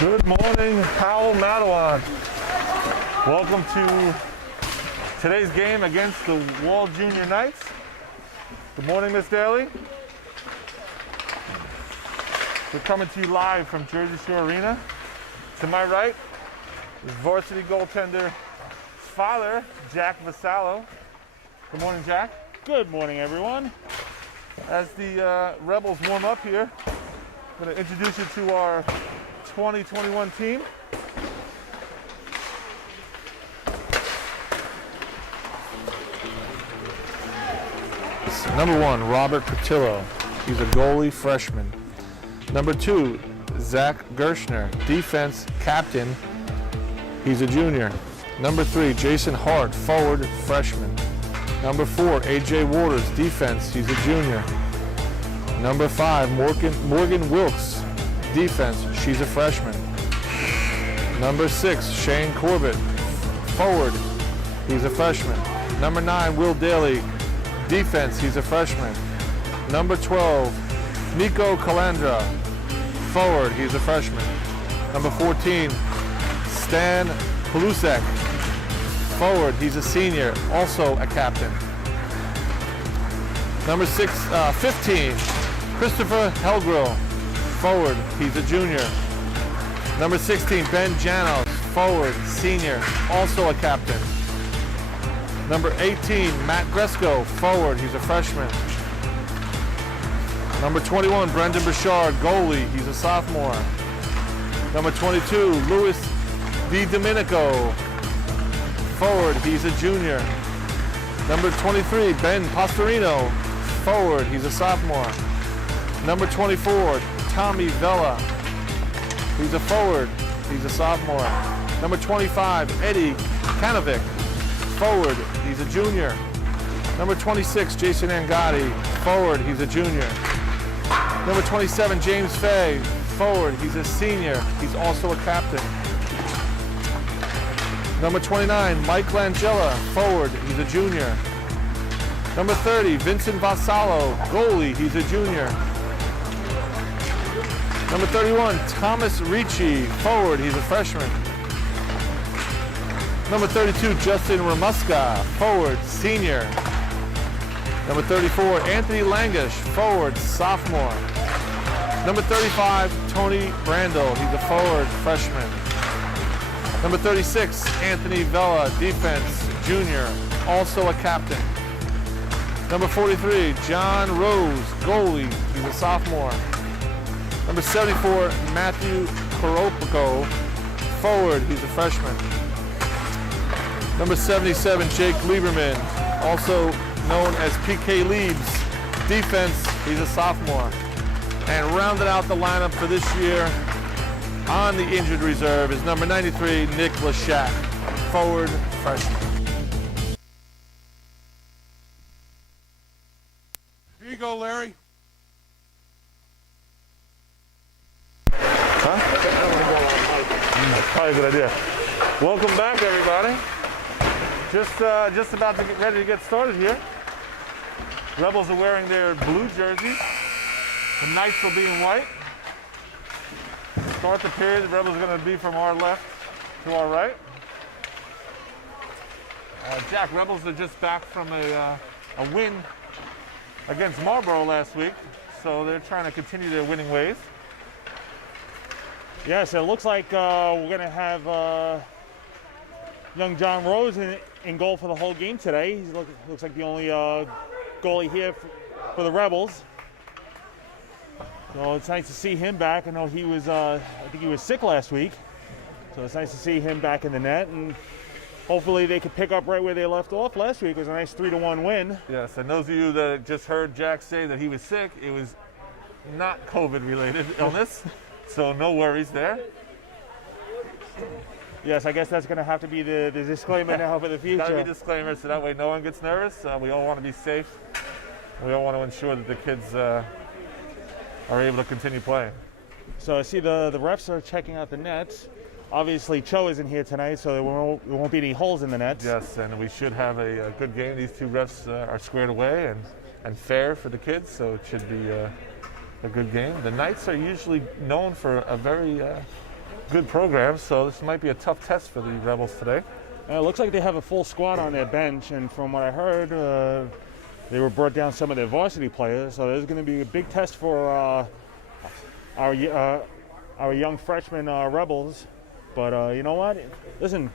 Good morning, Howell, Matawan. Welcome to today's game against the Wall Junior Knights. Good morning, Miss Daly. We're coming to you live from Jersey Shore Arena. To my right is varsity goaltender father, Jack Vasallo. Good morning, Jack. Good morning, everyone. As the Rebels warm up here, I'm going to introduce you to our 2021 team. Number 1, Robert Patillo. He's a goalie freshman. Number 2, Zach Gershner, defense captain. He's a junior. Number 3, Jason Hart, forward freshman. Number 4, AJ Waters, defense. He's a junior. Number 5, Morgan Wilkes, defense. She's a freshman. Number 6, Shane Corbett, forward. He's a freshman. Number 9, Will Daly, defense. He's a freshman. Number 12, Nico Calandra, forward. He's a freshman. Number 14, Stan Palusek, forward. He's a senior, also a captain. Number 15, Christopher Helgrill, forward. He's a junior. Number 16, Ben Janos, forward, senior, also a captain. Number 18, Matt Gresco, forward. He's a freshman. Number 21, Brendan Bouchard, goalie. He's a sophomore. Number 22, Luis Di Domenico, forward. He's a junior. Number 23, Ben Pastorino, forward. He's a sophomore. Number 24, Tommy Vella. He's a forward. He's a sophomore. Number 25, Eddie Kanovic, forward. He's a junior. Number 26, Jason Angadi, forward. He's a junior. Number 27, James Fay, forward. He's a senior. He's also a captain. Number 29, Mike Langella, forward. He's a junior. Number 30, Vincent Vasallo, goalie. He's a junior. Number 31, Thomas Ricci, forward. He's a freshman. Number 32, Justin Ramuska, forward, senior. Number 34, Anthony Langish, forward, sophomore. Number 35, Tony Brandel, he's a forward, freshman. Number 36, Anthony Vella, defense, junior, also a captain. Number 43, John Rose, goalie, he's a sophomore. Number 74, Matthew Koropico, forward, he's a freshman. Number 77, Jake Lieberman, also known as PK Liebs, defense, he's a sophomore. And rounding out the lineup for this year on the injured reserve is number 93, Nick Lashak, forward, freshman. Here you go, Larry. Probably a good idea. Welcome back, everybody. Just about to get ready to get started here. Rebels are wearing their blue jerseys. The Knights will be in white. Start the period. The Rebels are going to be from our left to our right. Jack, Rebels are just back from a win against Marlborough last week, so they're trying to continue their winning ways. Yes, it looks like we're going to have young John Rose in goal for the whole game today. He looks like the only goalie here for the Rebels. So it's nice to see him back. I know he was, I think he was sick last week. So it's nice to see him back in the net, and hopefully they could pick up right where they left off last week. It was a nice 3-1 win. Yes, and those of you that just heard Jack say that he was sick, it was not COVID-related illness. So no worries there. Yes, I guess that's going to have to be the disclaimer now for the future. Got to be a disclaimer so that way no one gets nervous. We all want to be safe. We all want to ensure that the kids are able to continue playing. So I see the refs are checking out the nets. Obviously, Cho isn't here tonight, so there won't be any holes in the nets. Yes, and we should have a good game. These two refs are squared away and fair for the kids, so it should be a good game. The Knights are usually known for a very good programs, so this might be a tough test for the Rebels today. It looks like they have a full squad on their bench, and from what I heard, they were brought down some of their varsity players, so there's going to be a big test for our young freshman Rebels. But you know what? Listen,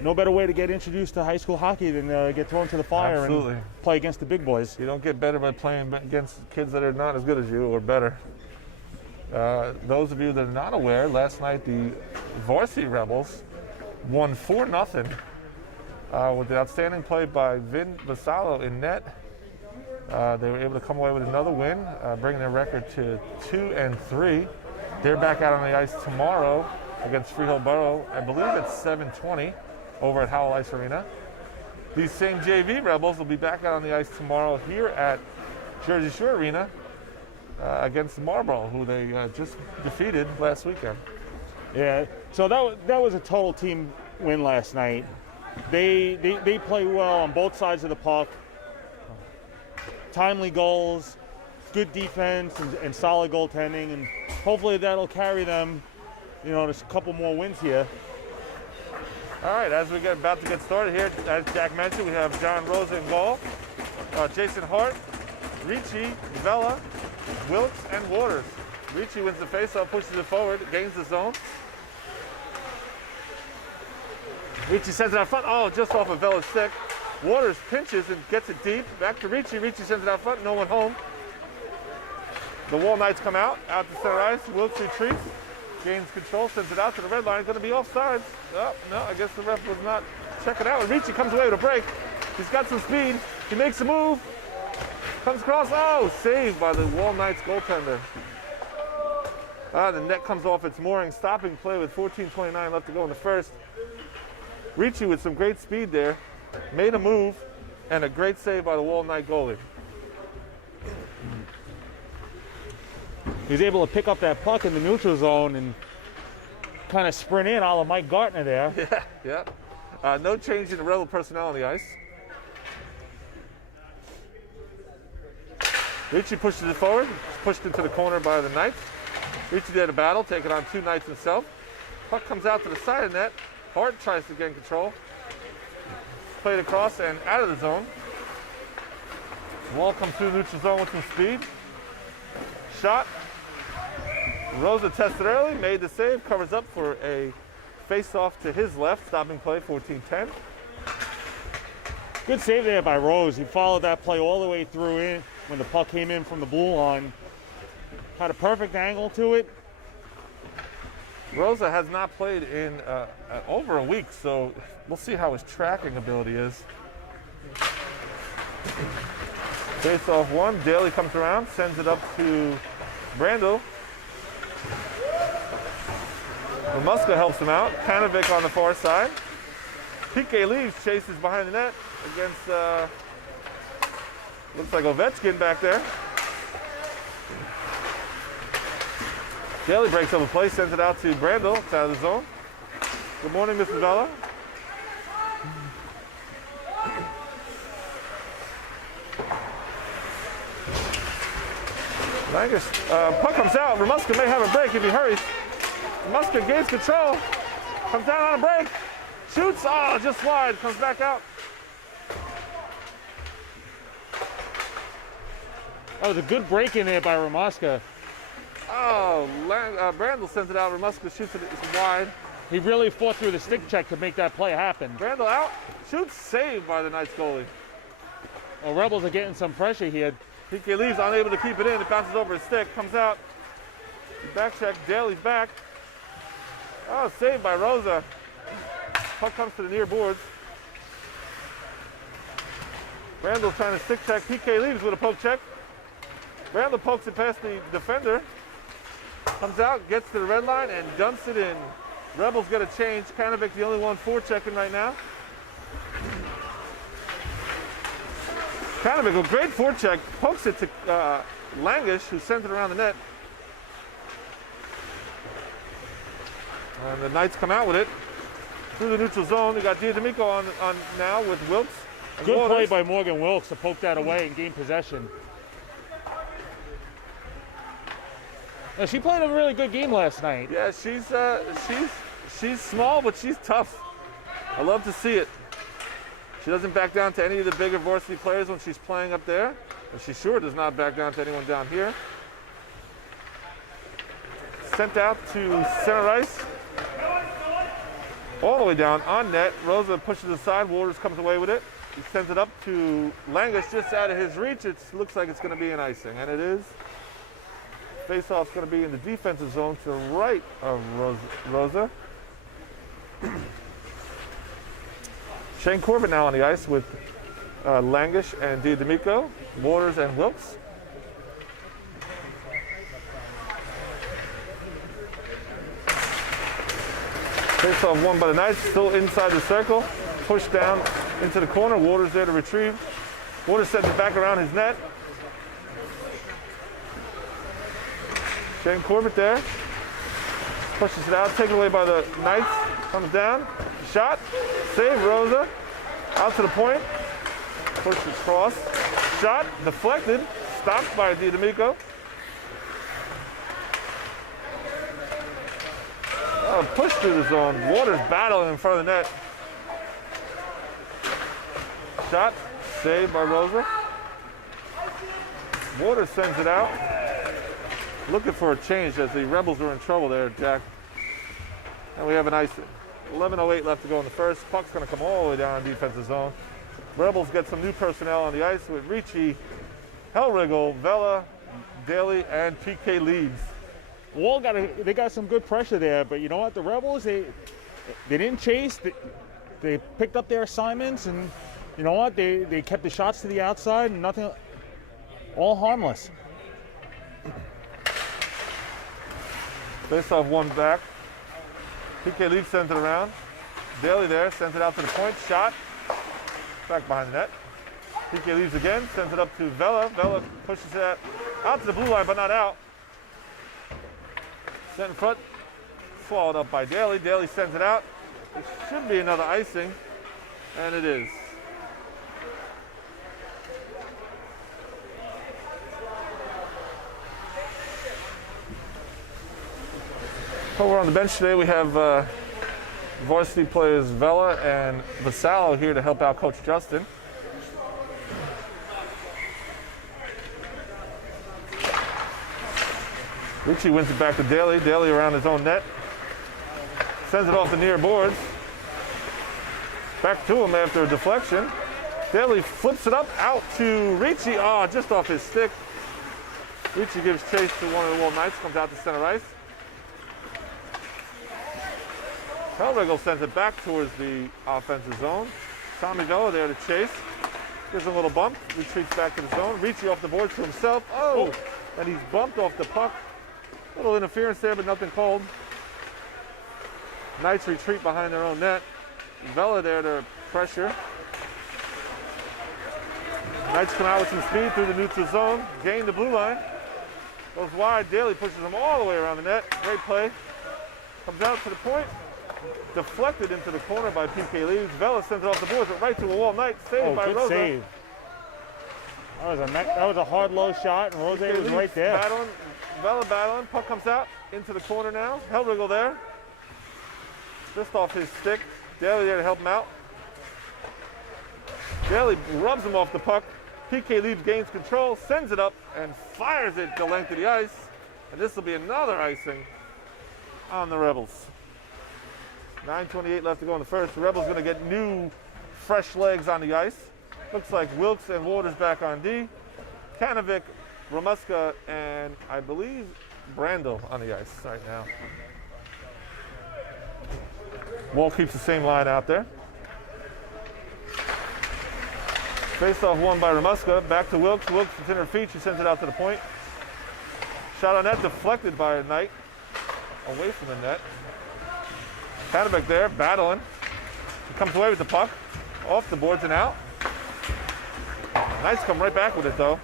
no better way to get introduced to high school hockey than get thrown to the fire and play against the big boys. You don't get better by playing against kids that are not as good as you or better. Those of you that are not aware, last night the varsity Rebels won 4-0 with the outstanding play by Vin Vasallo in net. They were able to come away with another win, bringing their record to 2-3. They're back out on the ice tomorrow against Freehold Borough. I believe it's 7:20 over at Howell Ice Arena. These same JV Rebels will be back out on the ice tomorrow here at Jersey Shore Arena against Marlboro, who they just defeated last weekend. Yeah, so that was a total team win last night. They play well on both sides of the puck. Timely goals, good defense, and solid goaltending, and hopefully that'll carry them, you know, just a couple more wins here. All right, as we get about to get started here, as Jack mentioned, we have John Rosa in goal, Jason Hart, Ricci, Vela, Wilkes, and Waters. Ricci wins the faceoff, pushes it forward, gains the zone. Ricci sends it out front. Oh, just off of Vela's stick. Waters pinches and gets it deep. Back to Ricci. Ricci sends it out front. No one home. The Wall Knights come out to center ice. Wilkes retreats, gains control, sends it out to the red line. Going to be offsides. Oh, no, I guess the ref was not checking out. And Ricci comes away with a break. He's got some speed. He makes a move. Comes across. Oh, saved by the Wall Knights goaltender. The net comes off its mooring. Stopping play with 14:29 left to go in the first. Ricci with some great speed there. Made a move and a great save by the Wall Knight goalie. He's able to pick up that puck in the neutral zone and kind of sprint in, a la Mike Gartner there. Yeah. No change in the Rebel personnel on the ice. Ricci pushes it forward. It's pushed into the corner by the Knights. Ricci did a battle, taking on two Knights himself. Puck comes out to the side of the net. Hart tries to gain control. Played across and out of the zone. Wall comes through the neutral zone with some speed. Shot. Rosa tested early, made the save, covers up for a face-off to his left. Stopping play, 14-10. Good save there by Rose. He followed that play all the way through in when the puck came in from the blue line. Had a perfect angle to it. Rosa has not played in over a week, so we'll see how his tracking ability is. Face off one, Daly comes around, sends it up to Brando. Ramuska helps him out. Kanovic on the far side. PK leaves, chases behind the net against, looks like Ovechkin back there. Daly breaks up a play, sends it out to Brandel. It's out of the zone. Good morning, Mrs. Vela. Langish, puck comes out. Ramuska may have a break if he hurries. Ramuska gains control. Comes down on a break. Shoots. Oh, just wide. Comes back out. That was a good break in there by Ramuska. Oh, Brandel sends it out. Ramuska shoots it wide. He really fought through the stick check to make that play happen. Brandel out. Shoots, saved by the Knights goalie. Well, Rebels are getting some pressure here. PK leaves, unable to keep it in. It bounces over his stick. Comes out. Back check. Daly's back. Oh, saved by Rosa. Puck comes to the near boards. Brandel trying to stick check. PK leaves with a poke check. Brandel pokes it past the defender. Comes out, gets to the red line, and dumps it in. Rebels get a change. Kanovic, the only one forechecking right now. Kanovic, a great forecheck, pokes it to Langish, who sends it around the net. And the Knights come out with it through the neutral zone. You got D'Amico on now with Wilkes. Good play by Morgan Wilkes to poke that away and gain possession. No, she played a really good game last night. Yeah, she's small, but she's tough. I love to see it. She doesn't back down to any of the bigger varsity players when she's playing up there, and she sure does not back down to anyone down here. Sent out to center ice. All the way down on net. Rosa pushes it aside. Waters comes away with it. He sends it up to Langish just out of his reach. It looks like it's going to be an icing, and it is. Face-off's going to be in the defensive zone to the right of Rosa. Shane Corbett now on the ice with Langish and D'Amico, Waters and Wilkes. Face-off won by the Knights, still inside the circle. Pushed down into the corner. Waters there to retrieve. Waters sends it back around his net. Shane Corbett there. Pushes it out, taken away by the Knights. Comes down. Shot. Save Rosa. Out to the point. Pushes cross. Shot. Deflected. Stopped by D'Amico. Push through the zone. Waters battling in front of the net. Shot. Saved by Rosa. Waters sends it out. Looking for a change as the Rebels are in trouble there, Jack. And we have an icing. 11:08 left to go in the first. Puck's going to come all the way down defensive zone. Rebels get some new personnel on the ice with Ricci, Hellrigel, Vela, Daly, and PK Leeds. Wall they got some good pressure there, but you know what? The Rebels, they didn't chase. They picked up their assignments, and you know what? They kept the shots to the outside, and nothing, all harmless. Face-off one back. PK Leeds sends it around. Daly there, sends it out to the point. Shot. Back behind the net. PK Leeds again, sends it up to Vela. Vela pushes it out to the blue line, but not out. Set in front. Swallowed up by Daly. Daly sends it out. It should be another icing, and it is. Over on the bench today, we have varsity players Vela and Vasallo here to help out Coach Justin. Ricci wins it back to Daly. Daly around his own net. Sends it off the near boards. Back to him after a deflection. Daly flips it up out to Ricci. Oh, just off his stick. Ricci gives chase to one of the Wall Knights. Comes out to center ice. Hellrigel sends it back towards the offensive zone. Tommy Vela there to chase. Gives him a little bump. Retreats back to the zone. Ricci off the boards to himself. Oh! And he's bumped off the puck. A little interference there, but nothing called. Knights retreat behind their own net. Vela there to pressure. Knights come out with some speed through the neutral zone. Gain the blue line. Goes wide. Daly pushes them all the way around the net. Great play. Comes out to the point. Deflected into the corner by PK Leeds. Vela sends it off the boards, but right to a Wall Knight. Saved by good Rosa. save. That was a hard low shot, and Rosa was right there. Battling. Vela battling. Puck comes out into the corner now. Hellrigel there. Just off his stick. Daly there to help him out. Daly rubs him off the puck. PK Leeds gains control, sends it up, and fires it the length of the ice. And this will be another icing on the Rebels. 9:28 left to go in the first. The Rebels going to get new, fresh legs on the ice. Looks like Wilkes and Waters back on D. Kanovic, Ramuska, and I believe Brandel on the ice right now. Wall keeps the same line out there. Face-off won by Ramuska. Back to Wilkes. Wilkes is in her feet. She sends it out to the point. Shot on net deflected by a Knight. Away from the net. Kanovic there, battling. He comes away with the puck. Off the boards and out. Knights come right back with it, though.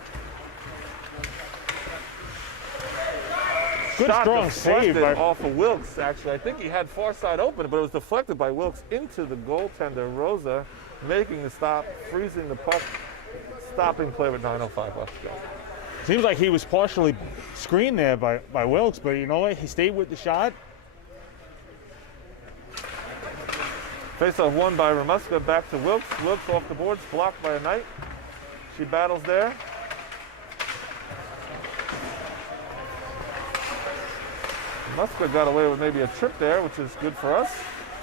Good Shot strong save by off of Wilkes, actually. I think he had far side open, but it was deflected by Wilkes into the goaltender, Rosa, making the stop, freezing the puck, stopping play with 9:05 left to go. Seems like he was partially screened there by Wilkes, but you know what? He stayed with the shot. Face-off won by Ramuska, back to Wilkes. Wilkes off the boards, blocked by a Knight. She battles there. Ramuska got away with maybe a trip there, which is good for us.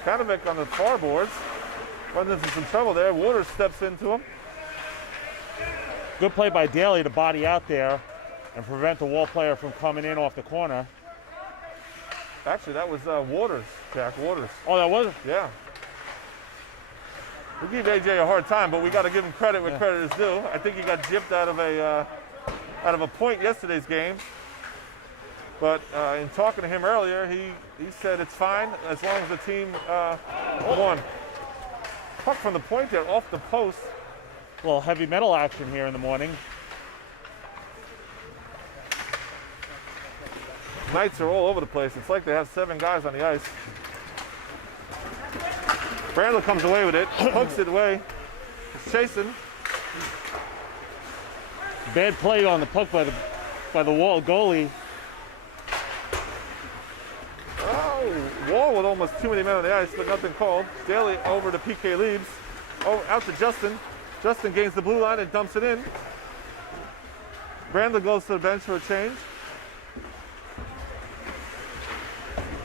Kanovic on the far boards. Runs into some trouble there. Waters steps into him. Good play by Daly to body out there and prevent the Wall player from coming in off the corner. Actually, that was Waters, Jack Waters. Oh, that was? Yeah. We give AJ a hard time, but we got to give him credit where credit is due. I think he got gypped out of a point yesterday's game. But in talking to him earlier, he said it's fine as long as the team won. Puck from the point there, off the post. A little heavy metal action here in the morning. Knights are all over the place. It's like they have 7 guys on the ice. Brandel comes away with it, hooks it away. He's chasing. Bad play on the puck by the Wall goalie. Oh, Wall with almost too many men on the ice, but nothing called. Daly over to PK Leaves. Oh, out to Justin. Justin gains the blue line and dumps it in. Brandel goes to the bench for a change.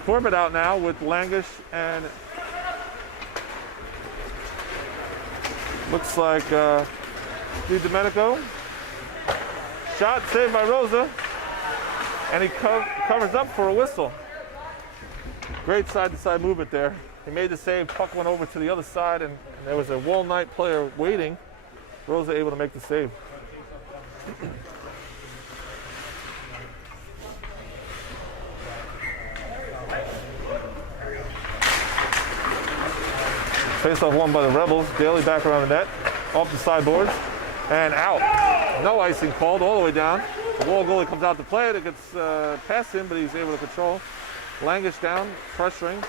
Corbett out now with Langish and looks like DiDomenico. Shot saved by Rosa, and he covers up for a whistle. Great side-to-side movement there. He made the save, puck went over to the other side, and there was a Wall Knight player waiting. Rosa able to make the save. Face-off won by the Rebels. Daly back around the net, off the sideboards, and out. No icing called all the way down. The Wall goalie comes out to play it. It gets past him, but he's able to control. Langish down, pressuring.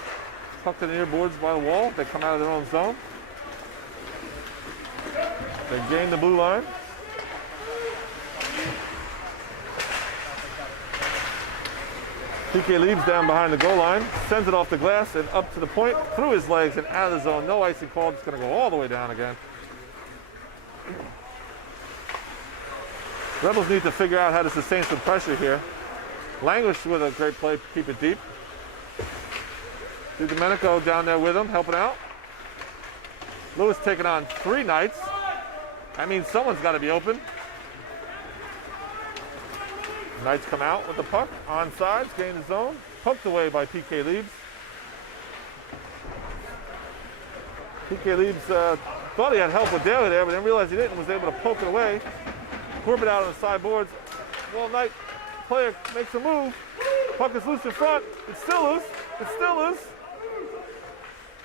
Puck to the near boards by the Wall. They come out of their own zone. They gain the blue line. PK leaves down behind the goal line, sends it off the glass and up to the point, through his legs and out of the zone. No icing called. It's going to go all the way down again. Rebels need to figure out how to sustain some pressure here. Languish with a great play, keep it deep. DiDomenico down there with him, helping out. Lewis taking on 3 Knights. That means someone's got to be open. Knights come out with the puck, onside, gain the zone, poked away by PK Leaves. PK Leaves thought he had help with Daly there, but then realized he didn't, was able to poke it away. Corbett out on the sideboards. Well, Knight player makes a move. Puck is loose in front. It's still loose. It's still loose.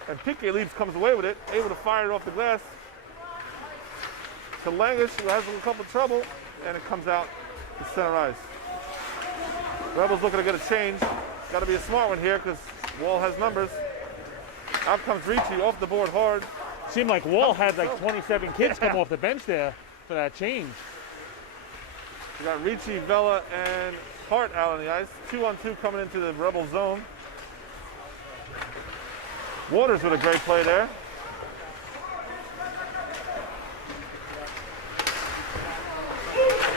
And PK Leaves comes away with it, able to fire it off the glass to Langish, who has a couple of trouble, and it comes out to center ice. Rebels looking to get a change. Got to be a smart one here because Wall has numbers. Out comes Ricci off the board hard. Seemed like Wall had like 27 kids come off the bench there for that change. We got Ricci, Vela, and Hart out on the ice. 2-on-2 coming into the Rebel zone. Waters with a great play there.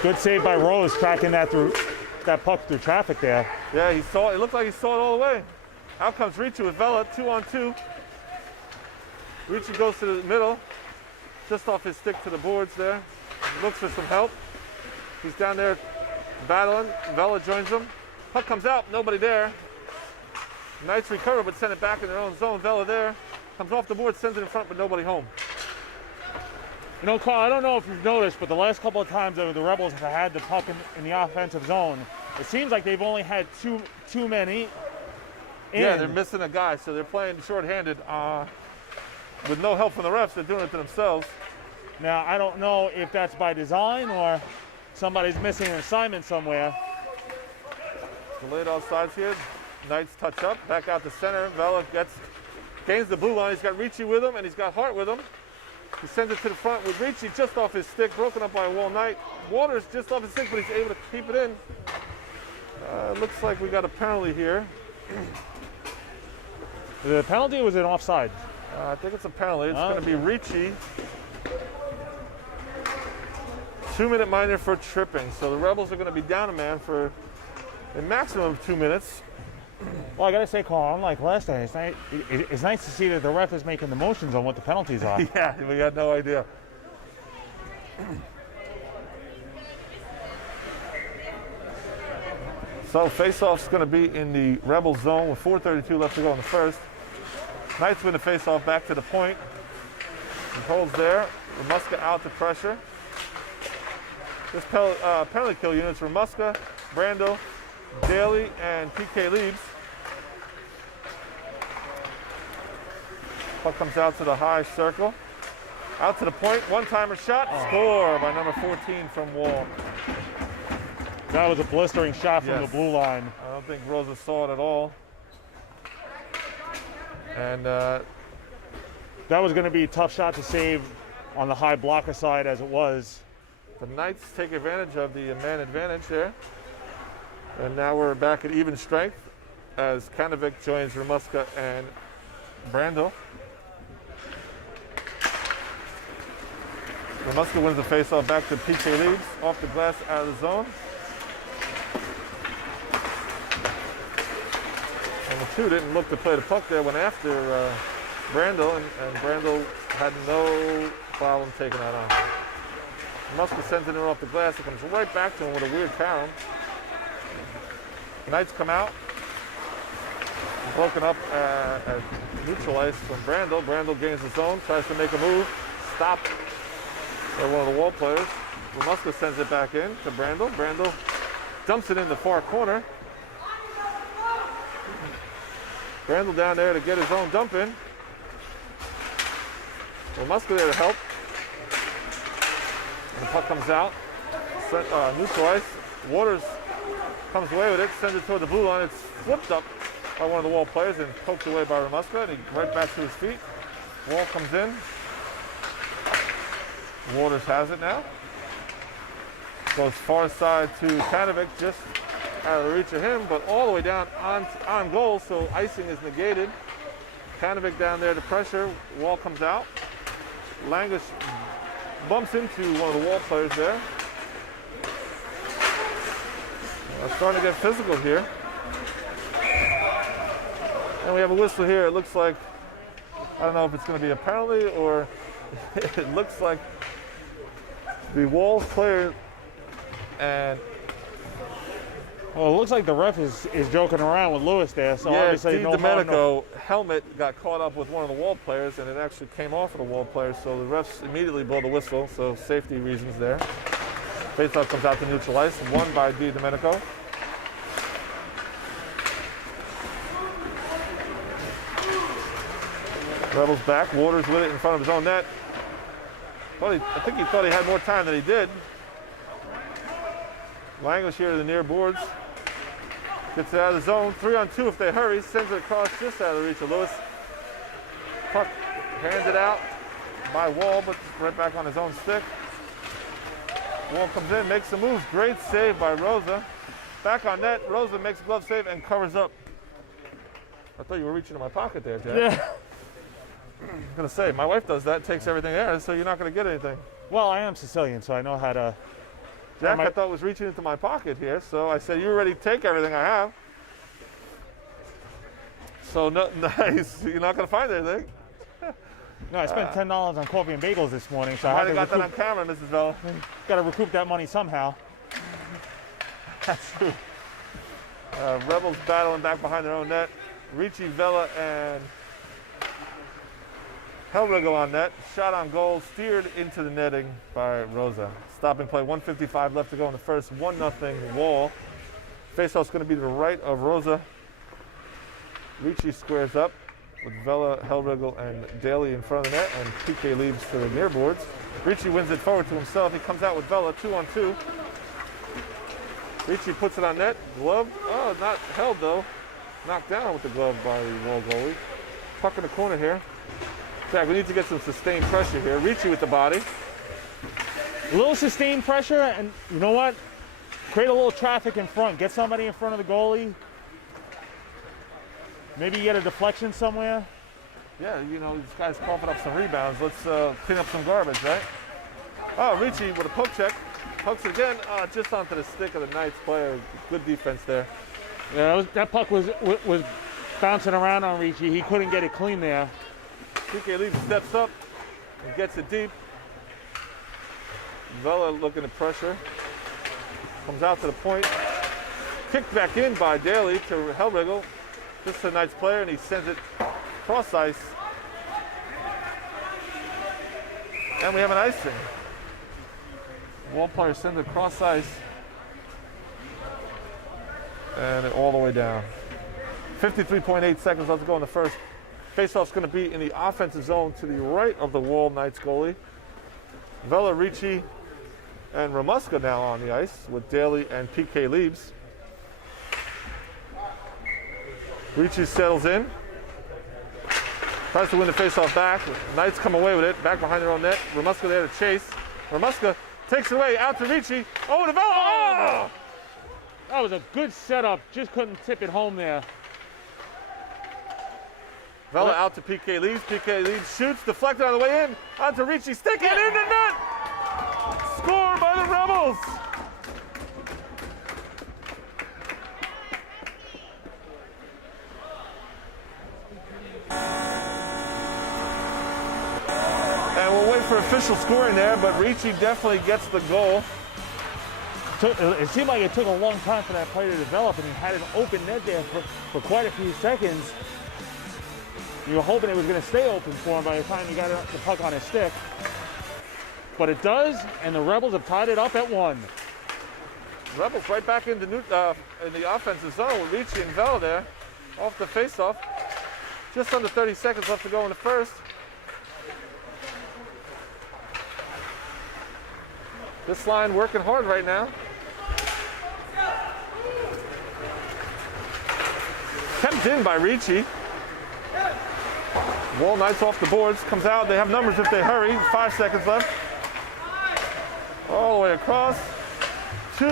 Good save by Rose, tracking that puck through traffic there. Yeah, he saw it. It looked like he saw it all the way. Out comes Ricci with Vela, 2-on-2. Ricci goes to the middle, just off his stick to the boards there. Looks for some help. He's down there battling. Vela joins him. Puck comes out, nobody there. Knights recover, but send it back in their own zone. Vela there. Comes off the board, sends it in front, but nobody home. You know, Carl, I don't know if you've noticed, but the last couple of times that the Rebels have had the puck in the offensive zone, it seems like they've only had too many in. Yeah, they're missing a guy, so they're playing shorthanded. With no help from the refs, they're doing it to themselves. Now, I don't know if that's by design or somebody's missing an assignment somewhere. Delayed offsides here. Knights touch up, back out to center. Vela gains the blue line. He's got Ricci with him, and he's got Hart with him. He sends it to the front with Ricci just off his stick, broken up by a Wall Knight. Waters just off his stick, but he's able to keep it in. Looks like we got a penalty here. The penalty was an offside. I think it's a penalty. It's going to be Ricci. 2-minute minor for tripping. So the Rebels are going to be down a man for a maximum of 2 minutes. Well, I gotta say, Carl, unlike last time, it's nice to see that the ref is making the motions on what the penalties are. Yeah, we got no idea. So face-off's going to be in the Rebel zone with 4:32 left to go in the first. Knights win the face-off back to the point. He holds there. Ramuska out to pressure. This penalty kill units: Ramuska, Brando, Daly, and PK Leibs. Puck comes out to the high circle. Out to the point, one-timer shot, score by number 14 from Wall. That was a blistering shot from the blue line. I don't think Rosa saw it at all. And that was going to be a tough shot to save on the high blocker side as it was. The Knights take advantage of the man advantage there. And now we're back at even strength as Kanovic joins Ramuska and Brando. Ramuska wins the faceoff back to PK Leibs, off the glass, out of the zone. And the two didn't look to play the puck there, went after Brando, and Brando had no problem taking that on. Ramuska sends it in off the glass. It comes right back to him with a weird carom. Knights come out. Broken up neutralized from Brando. Brando gains the zone, tries to make a move. Stopped by one of the Wall players. Ramuska sends it back in to Brando. Brando dumps it in the far corner. Brando down there to get his own dump in. Ramuska there to help. And the puck comes out. Neutralized. Waters comes away with it, sends it toward the blue line. It's flipped up by one of the Wall players and poked away by Ramuska, and he right back to his feet. Wall comes in. Waters has it now. Goes far side to Kanovic, just out of the reach of him, but all the way down on goal, so icing is negated. Kanovic down there to pressure. Wall comes out. Langish bumps into one of the Wall players there. Starting to get physical here. And we have a whistle here. It looks like, I don't know if it's going to be a penalty or it looks like the Walls player and... Well, it looks like the ref is joking around with Lewis there, so obviously no Domenico helmet got caught up with one of the Wall players and it actually came off of the Wall player, so the refs immediately blow the whistle, so safety reasons there. Faceoff comes out to neutralize, won by Di Domenico. Rebels back, Waters with it in front of his own net. I think he thought he had more time than he did. Langish here to the near boards. Gets it out of the zone, 3-on-2 if they hurry, sends it across just out of the reach of Lewis. Puck handed out by Wall, but right back on his own stick. Wall comes in, makes the moves. Great save by Rosa. Back on net, Rosa makes a glove save and covers up. I thought you were reaching in my pocket there, Jack. Yeah. I'm going to say, my wife does that, takes everything there, so you're not going to get anything. Well, I am Sicilian, so I know how to... Jack, I thought was reaching into my pocket here, so I said, you already take everything I have. So, no, nice. You're not going to find anything. No, I spent $10 on coffee and bagels this morning, so I I had might to have got that on camera, Mrs. Vella. Got to recoup that money somehow. That's true. Rebels battling back behind their own net. Ricci, Vella, and Hellriegel on net. Shot on goal, steered into the netting by Rosa. Stopping play, 1:55 left to go in the first. 1-0 Wall. Faceoff's going to be to the right of Rosa. Ricci squares up with Vella, Hellriegel, and Daly in front of the net, and PK Leibs to the near boards. Ricci wins it forward to himself. He comes out with Vella, 2-on-2. Ricci puts it on net. Glove. Oh, not held though. Knocked down with the glove by the Wall goalie. Puck in the corner here. In fact, we need to get some sustained pressure here. Ricci with the body. A little sustained pressure, and you know what? Create a little traffic in front. Get somebody in front of the goalie. Maybe get a deflection somewhere. Yeah, you know, this guy's coughing up some rebounds. Let's clean up some garbage, right? Oh, Ricci with a poke check. Pokes it again, just onto the stick of the Knights player. Good defense there. Yeah, that puck was bouncing around on Ricci. He couldn't get it clean there. PK Leeds steps up and gets it deep. Vela looking to pressure. Comes out to the point. Kicked back in by Daly to Hellrigel. This is a Knights player, and he sends it cross ice. And we have an icing. Wall player sends it cross ice. And all the way down. 53.8 seconds left to go in the first. Faceoff's going to be in the offensive zone to the right of the Wall Knights goalie. Vela, Ricci, and Ramuska now on the ice with Daly and PK Leibs. Ricci settles in. Tries to win the faceoff back. Knights come away with it. Back behind their own net. Ramuska there to chase. Ramuska takes it away out to Ricci. Oh, to Vela! Oh! That was a good setup. Just couldn't tip it home there. Vela out to PK Leeds. PK Leeds shoots, deflected on the way in. Onto Ricci, sticking in the net. Scored by the Rebels. And we'll wait for official scoring there, but Ricci definitely gets the goal. It seemed like it took a long time for that play to develop, and he had an open net there for quite a few seconds. You were hoping it was going to stay open for him by the time he got the puck on his stick. But it does, and the Rebels have tied it up at 1. Rebels right back in the offensive zone with Ricci and Vela there off the faceoff. Just under 30 seconds left to go in the first. This line working hard right now. Kept in by Ricci. Wall Knights off the boards, comes out. They have numbers if they hurry. 5 seconds left. All the way across. 2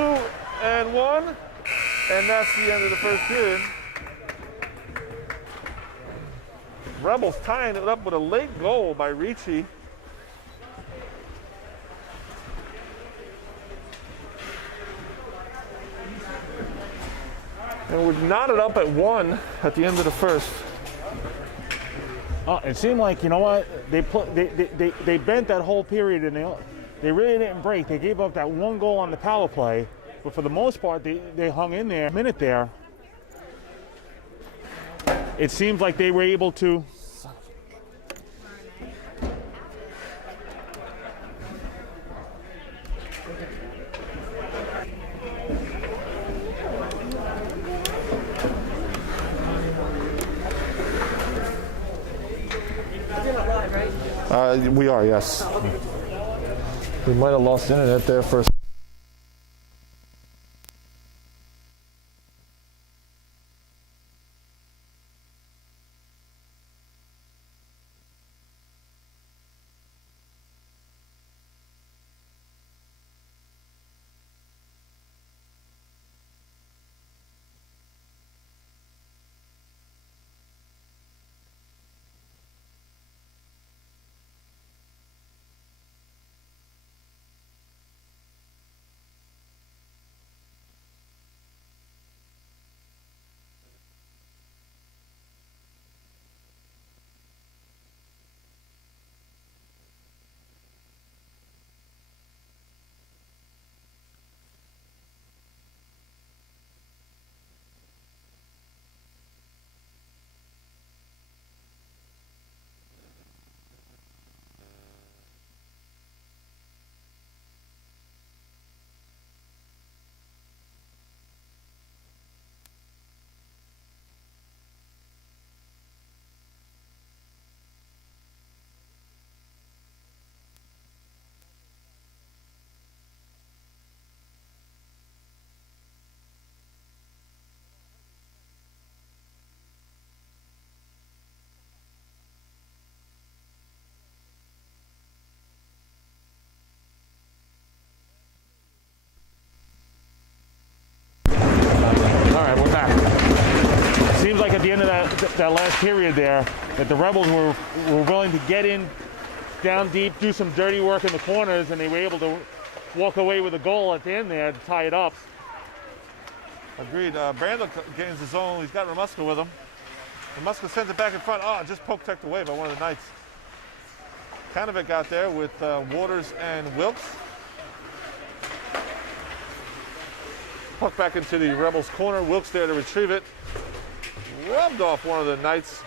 and 1. And that's the end of the first period. Rebels tying it up with a late goal by Ricci. And we've knotted up at 1 at the end of the first. Oh, it seemed like, you know what, they bent that whole period, and they really didn't break. They gave up that 1 goal on the power play, but for the most part, they hung in there a minute there. It seems like they were able to. We are, yes. We might have lost internet there for a that last period there, that the Rebels were willing to get in down deep, do some dirty work in the corners, and they were able to walk away with a goal at the end there to tie it up. Agreed. Brandel gains his own. He's got Ramuska with him. Ramuska sends it back in front. Oh, just poke tucked away by one of the Knights. Kanovic got there with Waters and Wilkes. Puck back into the Rebels corner. Wilkes there to retrieve it. Rubbed off one of the Knights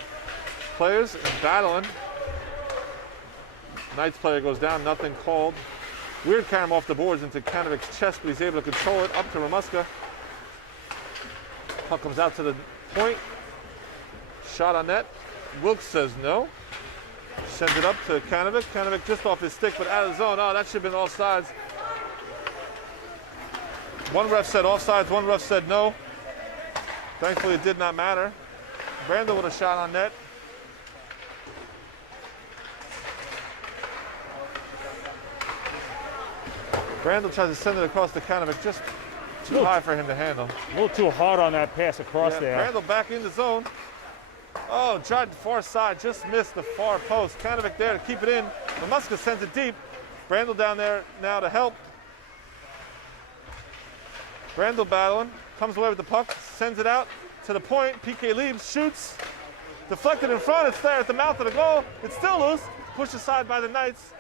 players and battling. Knights player goes down, nothing called. Weird carry him off the boards into Kanovic's chest, but he's able to control it up to Ramuska. Puck comes out to the point. Shot on net. Wilkes says no. Sends it up to Kanovic. Kanovic just off his stick, but out of the zone. Oh, that should have been offsides. One ref said offsides, one ref said no. Thankfully, it did not matter. Brandel with a shot on net. Brandel tries to send it across to Kanovic, just too high for him to handle. A little too hard on that pass across there. Brandel back in the zone. Oh, tried the far side, just missed the far post. Kanovic there to keep it in. Ramuska sends it deep. Brandel down there now to help. Brandel battling, comes away with the puck, sends it out to the point. PK leaves, shoots, deflected in front. It's there at the mouth of the goal. It's still loose, pushed aside by the Knights.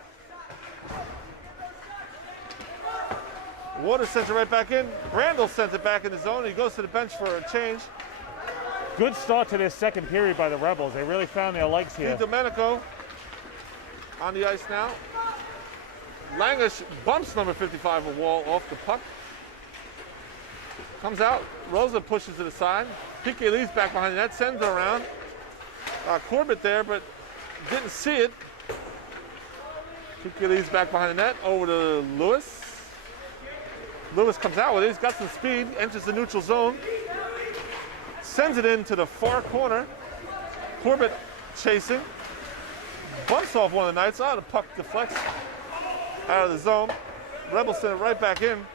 Waters sends it right back in. Brandel sends it back in the zone. He goes to the bench for a change. Good start to this second period by the Rebels. They really found their legs here. Domenico on the ice now. Langish bumps number 55 a wall off the puck. Comes out. Rosa pushes it aside. PK leaves back behind the net, sends it around. Corbett there, but didn't see it. PK leaves back behind the net, over to Lewis. Lewis comes out with it. He's got some speed, enters the neutral zone. Sends it into the far corner. Corbett chasing. Bumps off one of the Knights. Oh, the puck deflects out of the zone. Rebels send it right back in.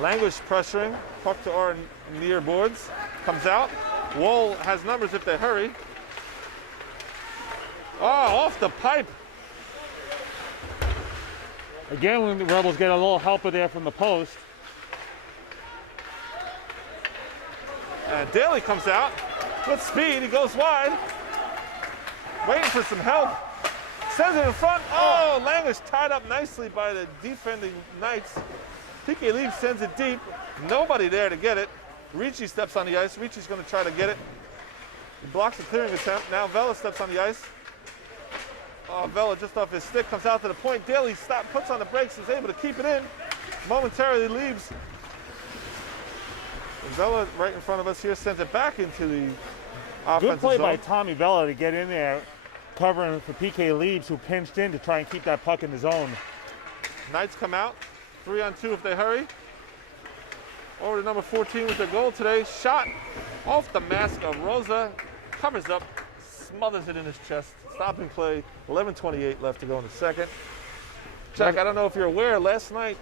Languish pressuring. Puck to our near boards. Comes out. Wall has numbers if they hurry. Oh, off the pipe. Again, when the Rebels get a little help there from the post. And Daly comes out with speed. He goes wide. Waiting for some help. Sends it in front. Oh, Langish tied up nicely by the defending Knights. PK leaves, sends it deep. Nobody there to get it. Ricci steps on the ice. Ricci's going to try to get it. He blocks the clearing attempt. Now Vela steps on the ice. Oh, Vela just off his stick, comes out to the point. Daly puts on the brakes, is able to keep it in. Momentarily leaves. And Vela right in front of us here sends it back into the offensive Good play zone. by Tommy Vela to get in there, covering for PK Leaves, who pinched in to try and keep that puck in the zone. Knights come out, 3-on-2 if they hurry. Over to number 14 with their goal today. Shot off the mask of Rosa, covers up, smothers it in his chest. Stopping play, 11:28 left to go in the second. Jack, I don't know if you're aware, last night,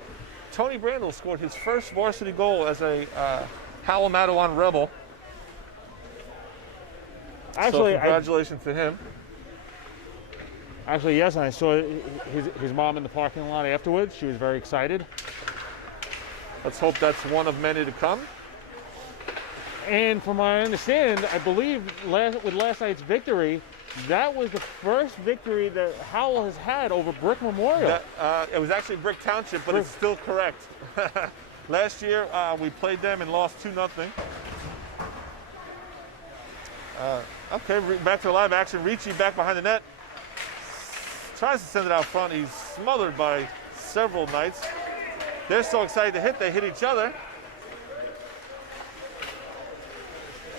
Tony Brandel scored his first varsity goal as a Howell Matawan Rebel. Actually, so congratulations to him. Actually, yes, and I saw his mom in the parking lot afterwards. She was very excited. Let's hope that's one of many to come. And from what I understand, I believe with last night's victory, that was the first victory that Howell has had over Brick Memorial. It was actually Brick Township, but it's still correct. Last year, we played them and lost 2-0. Okay, back to live action. Ricci back behind the net. Tries to send it out front. He's smothered by several Knights. They're so excited to hit, they hit each other.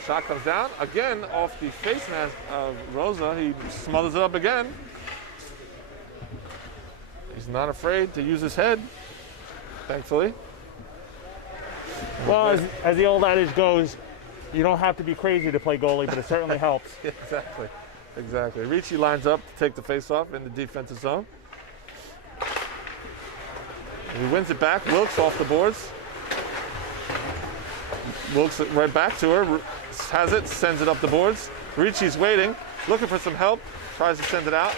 Shot comes down, again off the face mask of Rosa. He smothers it up again. He's not afraid to use his head, thankfully. Well, as the old adage goes, you don't have to be crazy to play goalie, but it certainly helps. Exactly, exactly. Ricci lines up to take the face-off in the defensive zone. He wins it back, Wilkes off the boards. Looks right back to her, has it, sends it up the boards. Ricci's waiting, looking for some help, tries to send it out.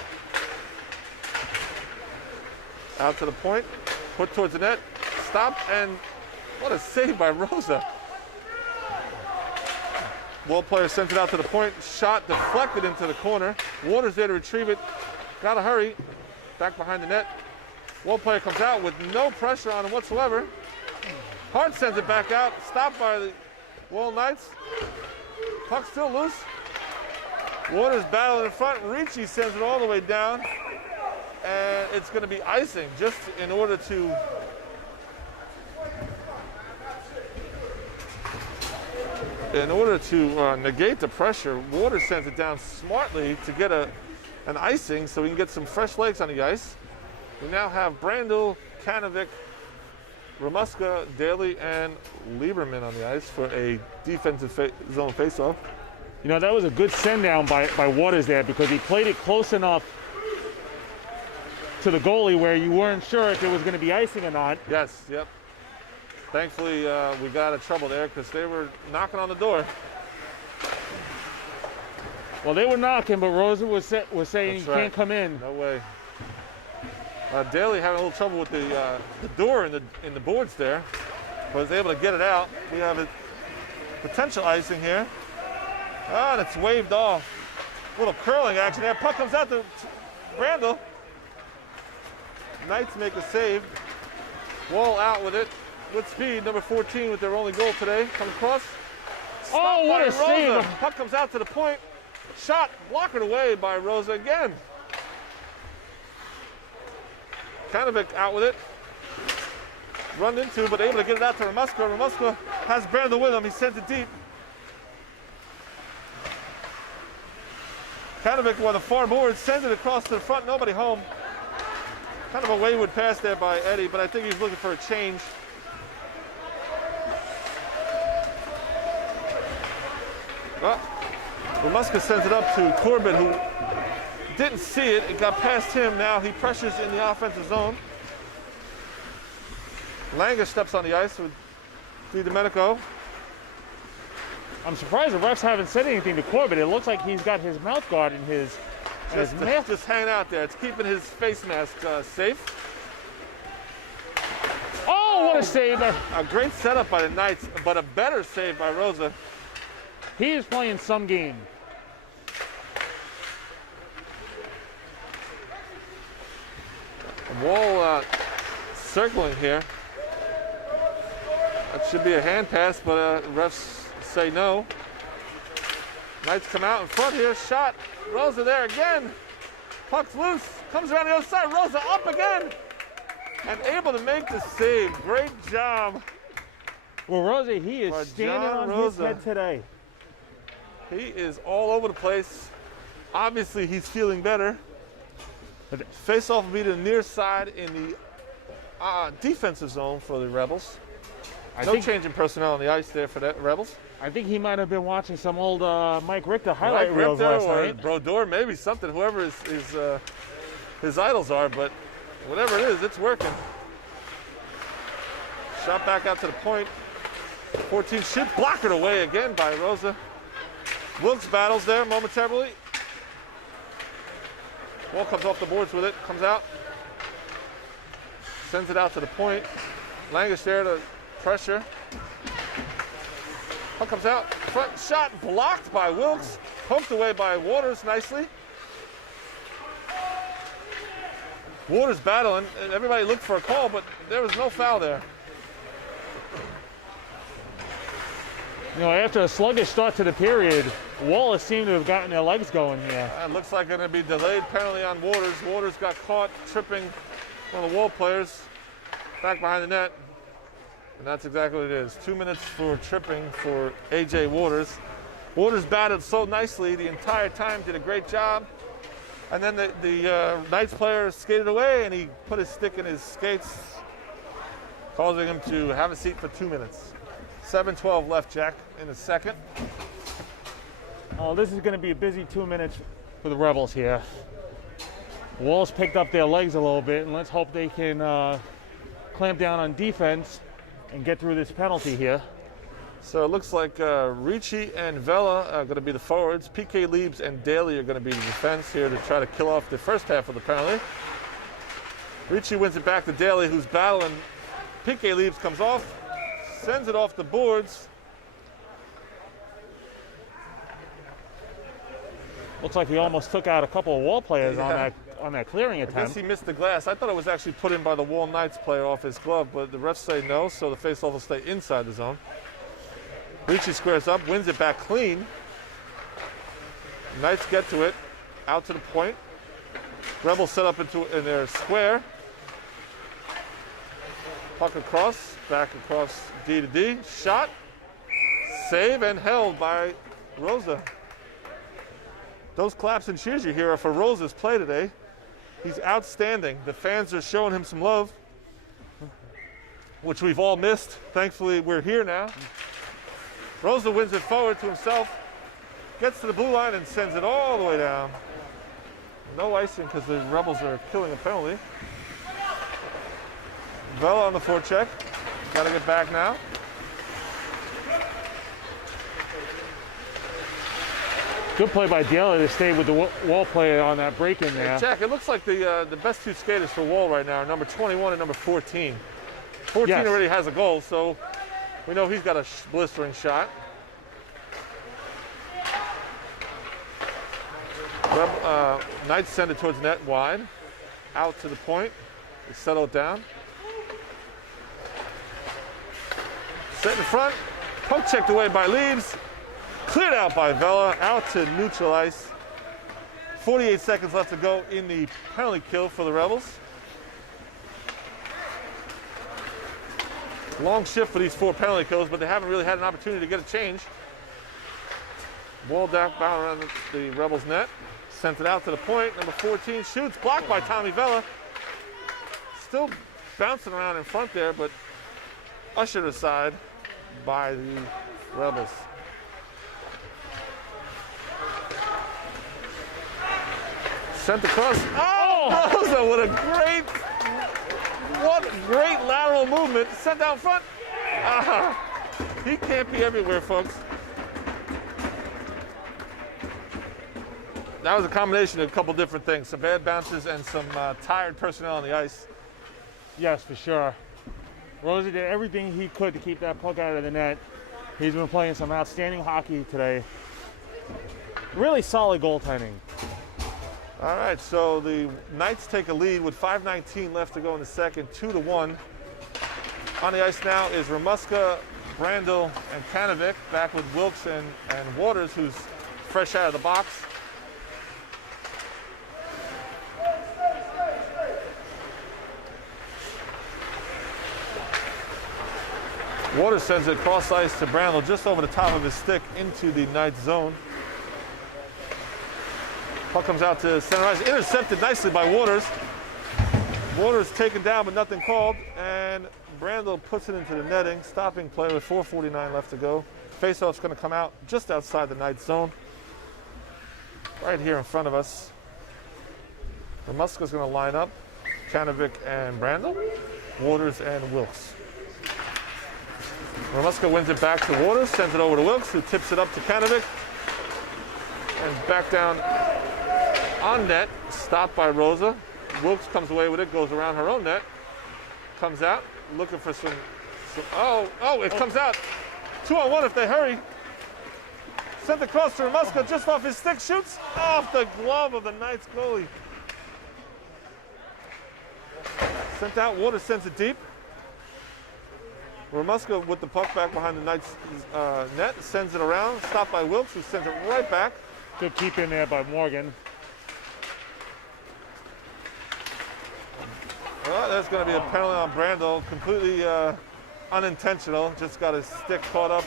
Out to the point, put towards the net, stop, and what a save by Rosa. Wall player sends it out to the point, shot deflected into the corner. Waters there to retrieve it, gotta hurry, back behind the net. Wall player comes out with no pressure on him whatsoever. Hart sends it back out, stopped by the Wall Knights. Puck still loose. Waters battling in front. Ricci sends it all the way down. And it's going to be icing just in order to negate the pressure. Waters sends it down smartly to get an icing so we can get some fresh legs on the ice. We now have Brandel, Kanovic, Ramuska, Daly, and Lieberman on the ice for a defensive zone faceoff. You know, that was a good send down by Waters there because he played it close enough to the goalie where you weren't sure if it was going to be icing or not. Yes, yep. Thankfully, we got out of trouble there because they were knocking on the door. Well, they were knocking, but Rosa was saying That's you right. can't come in. No way. Daly having a little trouble with the door in the boards there, but was able to get it out. We have a potential icing here. And it's waved off. A little curling action there. Puck comes out to Brandel. Knights make a save. Wall out with it. With speed, number 14 with their only goal today. Comes across. Oh, what a save. Puck comes out to the point. Shot blocked away by Rosa again. Kanovic out with it. Run into, but able to get it out to Ramuska. Ramuska has Brandel with him. He sends it deep. Kanovic with a far board, sends it across to the front, nobody home. Kind of a wayward pass there by Eddie, but I think he's looking for a change. Well, Ramuska sends it up to Corbett, who didn't see it. It got past him. Now he pressures in the offensive zone. Langer steps on the ice with DiDomenico. I'm surprised the refs haven't said anything to Corbett. It looks like he's got his mouth guard in his mask. Just hanging out there. It's keeping his face mask safe. Oh, what a save. A great setup by the Knights, but a better save by Rosa. He is playing some game. Wall circling here. That should be a hand pass, but refs say no. Knights come out in front here. Shot. Rosa there again. Puck's loose. Comes around the other side. Rosa up again. And able to make the save. Great job. Well, Rosa, he is standing on his head today. He is all over the place. Obviously, he's feeling better. Face-off will be to the near side in the defensive zone for the Rebels. No change in personnel on the ice there for the Rebels. I think he might have been watching some old Mike Richter highlight reels last night. Brodeur, maybe something, whoever his idols are, but whatever it is, it's working. Shot back out to the point. 14 shoot, blocked away again by Rosa. Wilkes battles there momentarily. Wall comes off the boards with it, comes out. Sends it out to the point. Langish there to pressure. Puck comes out, front shot blocked by Wilkes. Poked away by Waters nicely. Waters battling, and everybody looked for a call, but there was no foul there. You know, after a sluggish start to the period, Wallace seemed to have gotten their legs going here. It looks like it's going to be delayed penalty on Waters. Waters got caught tripping one of the Wall players back behind the net. And that's exactly what it is. 2 minutes for tripping for A.J. Waters. Waters batted so nicely the entire time, did a great job. And then the Knights player skated away and he put his stick in his skates, causing him to have a seat for 2 minutes. 7:12 left, Jack, in the second. Oh, this is going to be a busy 2 minutes for the Rebels here. Walls picked up their legs a little bit, and let's hope they can clamp down on defense and get through this penalty here. So it looks like Ricci and Vela are going to be the forwards. PK Leibs and Daly are going to be the defense here to try to kill off the first half of the penalty. Ricci wins it back to Daly, who's battling. PK Leibs comes off, sends it off the boards. Looks like he almost took out a couple of Wall players on that clearing I guess attempt. he missed the glass. I thought it was actually put in by the Wall Knights player off his glove, but the refs say no, so the faceoff will stay inside the zone. Ricci squares up, wins it back clean. Knights get to it, out to the point. Rebels set up in their square. Puck across, back across D to D. Shot, save, and held by Rosa. Those claps and cheers you hear are for Rosa's play today. He's outstanding. The fans are showing him some love, which we've all missed. Thankfully, we're here now. Rosa wins it forward to himself, gets to the blue line and sends it all the way down. No icing because the Rebels are killing a penalty. Vela on the forecheck. Got to get back now. Good play by Daly to stay with the Wall player on that break in there. Jack, it looks like the best two skaters for Wall right now are number 21 and number 14. 14 Yes. already has a goal, so we know he's got a blistering shot. Knights send it towards net wide. Out to the point. They settle it down. Set in front. Poke checked away by Leibs. Cleared out by Vela. Out to neutral ice. 48 seconds left to go in the penalty kill for the Rebels. Long shift for these 4 penalty kills, but they haven't really had an opportunity to get a change. Ball down around the Rebels' net. Sent it out to the point. Number 14 shoots. Blocked by Tommy Vela. Still bouncing around in front there, but ushered aside by the Rebels. Sent across. Oh, Rosa, what great lateral movement. Sent out front. He can't be everywhere, folks. That was a combination of a couple different things. Some bad bounces and some tired personnel on the ice. Yes, for sure. Rosa did everything he could to keep that puck out of the net. He's been playing some outstanding hockey today. Really solid goaltending. All right, so the Knights take a lead with 5:19 left to go in the second, 2-1. On the ice now is Ramuska, Brandel, and Kanovic, back with Wilkes and Waters, who's fresh out of the box. Waters sends it cross ice to Brandel, just over the top of his stick into the Knights zone. Puck comes out to center ice, intercepted nicely by Waters. Waters taken down, but nothing called, and Brandel puts it into the netting, stopping play with 4:49 left to go. Faceoff's going to come out just outside the Knights zone, right here in front of us. Ramuska's going to line up, Kanovic and Brandel, Waters and Wilkes. Ramuska wins it back to Waters, sends it over to Wilkes, who tips it up to Kanovic, and back down on net, stopped by Rosa. Wilkes comes away with it, goes around her own net, comes out, looking for some it comes out. 2-on-1 if they hurry. Sent across to Ramuska, just off his stick, shoots off the glove of the Knights goalie. Sent out, Waters sends it deep. Ramuska with the puck back behind the Knights net, sends it around, stopped by Wilkes, who sends it right back. Good keep in there by Morgan. Well, there's going to be a penalty on Brandel, completely unintentional, just got his stick caught up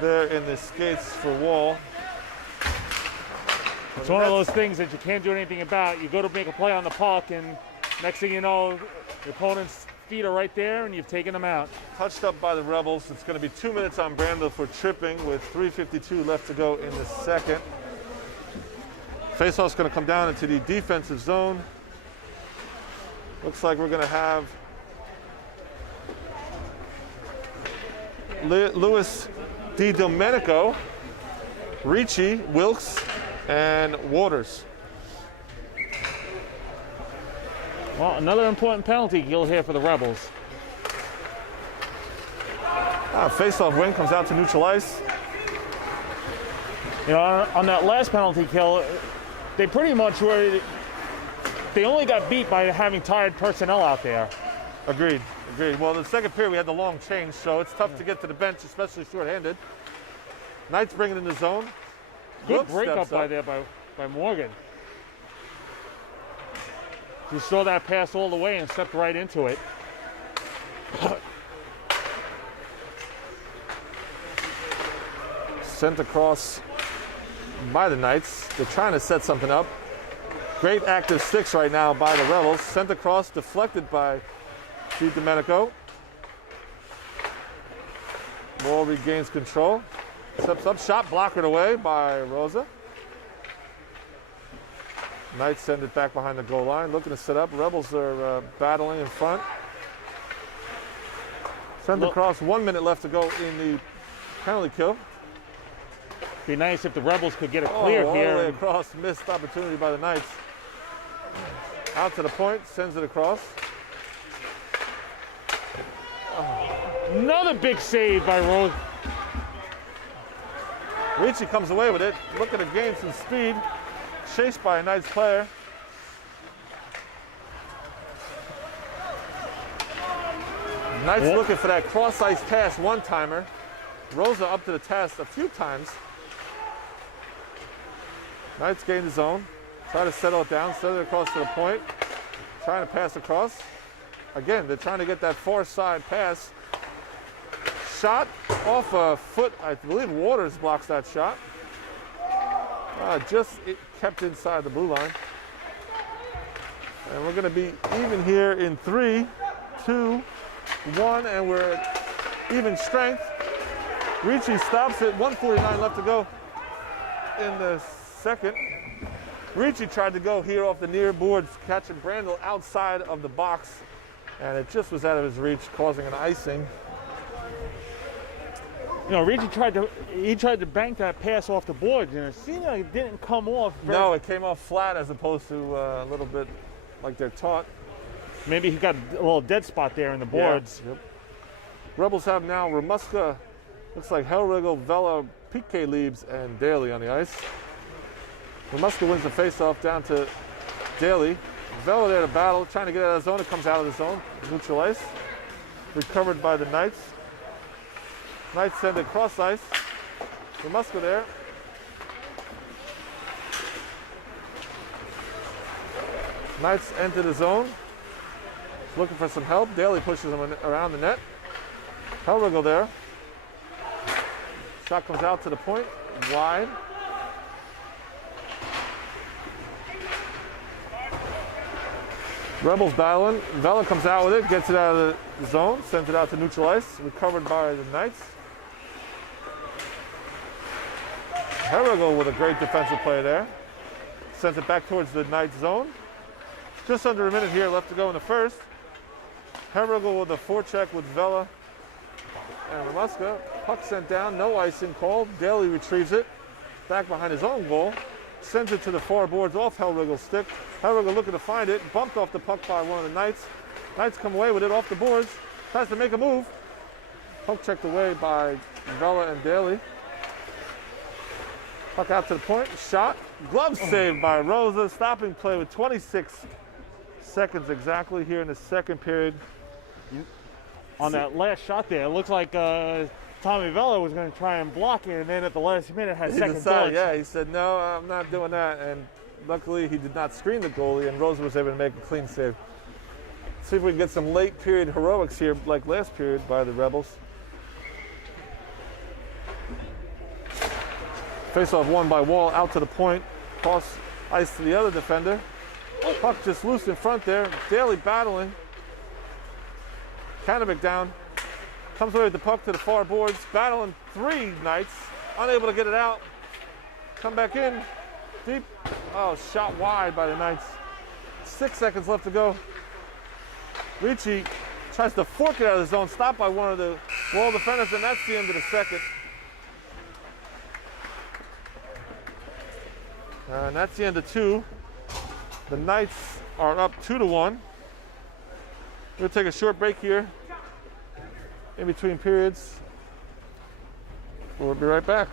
there in the skates for Wall. It's one of those things that you can't do anything about. You go to make a play on the puck, and next thing you know, your opponent's feet are right there, and you've taken them out. Touched up by the Rebels. It's going to be 2 minutes on Brandel for tripping with 3:52 left to go in the second. Faceoff's going to come down into the defensive zone. Looks like we're going to have Louis Di Domenico, Ricci, Wilkes, and Waters. Well, another important penalty kill here for the Rebels. Face-off win comes out to neutral ice. You know, on that last penalty kill, they pretty much were. They only got beat by having tired personnel out there. Agreed. Well, the second period we had the long change, so it's tough to get to the bench, especially short-handed. Knights bring it in the zone. Good breakup by Morgan. He saw that pass all the way and stepped right into it. Sent across by the Knights. They're trying to set something up. Great active sticks right now by the Rebels. Sent across, deflected by Di Domenico. Ball regains control. Steps up, shot blockered away by Rosa. Knights send it back behind the goal line, looking to set up. Rebels are battling in front. Send across, 1 minute left to go in the penalty kill. Be nice if the Rebels could get a clear all here. the way across, missed opportunity by the Knights. Out to the point, sends it across. Another big save by Rose. Ricci comes away with it, looking to gain some speed. Chased by a Knights player. Knights looking for that cross-ice pass one-timer. Rosa up to the task a few times. Knights gain the zone. Try to settle it down, set it across to the point. Trying to pass across. Again, they're trying to get that far side pass. Shot off a foot. I believe Waters blocks that shot. Just it kept inside the blue line. And we're going to be even here in 3, 2, 1, and we're at even strength. Ricci stops it, 1:49 left to go in the second. Ricci tried to go here off the near boards, catching Brandel outside of the box, and it just was out of his reach, causing an icing. You know, Ricci tried to bank that pass off the boards, and it seemed like it didn't come off. No, it came off flat as opposed to a little bit like they're taught. Maybe he got a little dead spot there in the boards. Yeah. Yep. Rebels have now Ramuska, looks like Hellriegel, Vela, Piquet Leibs, and Daly on the ice. Ramuska wins the face-off down to Daly. Vela there to battle, trying to get out of the zone. It comes out of the zone, neutral ice. Recovered by the Knights. Knights send it cross ice. Ramuska there. Knights enter the zone. Looking for some help. Daly pushes him around the net. Hellriegel there. Shot comes out to the point. Wide. Rebels battling. Vela comes out with it. Gets it out of the zone. Sends it out to neutral ice. Recovered by the Knights. Hellriegel with a great defensive play there. Sends it back towards the Knights zone. Just under a minute here left to go in the first. Hellriegel with a forecheck with Vela and Ramuska. Puck sent down, no icing called. Daly retrieves it back behind his own goal. Sends it to the far boards off Hellriegel's stick. Hellriegel looking to find it. Bumped off the puck by one of the Knights. Knights come away with it off the boards. Tries to make a move. Puck checked away by Vela and Daly. Puck out to the point. Shot. Glove saved by Rosa. Stopping play with 26 seconds exactly here in the second period. On that last shot there, it looks like Tommy Vela was going to try and block it, and then at the last minute had second thoughts. Yeah, he said, no, I'm not doing that. And luckily he did not screen the goalie, and Rosa was able to make a clean save. See if we can get some late period heroics here like last period by the Rebels. Face-off won by Wall out to the point. Cross ice to the other defender. Puck just loose in front there. Daly battling. Kanovic down. Comes away with the puck to the far boards. Battling three Knights. Unable to get it out. Come back in. Deep. Oh, shot wide by the Knights. 6 seconds left to go. Ricci tries to fork it out of the zone. Stopped by one of the wall defenders, and that's the end of the second. And that's the end of 2. The Knights are up 2-1. We'll take a short break here in between periods. We'll be right back.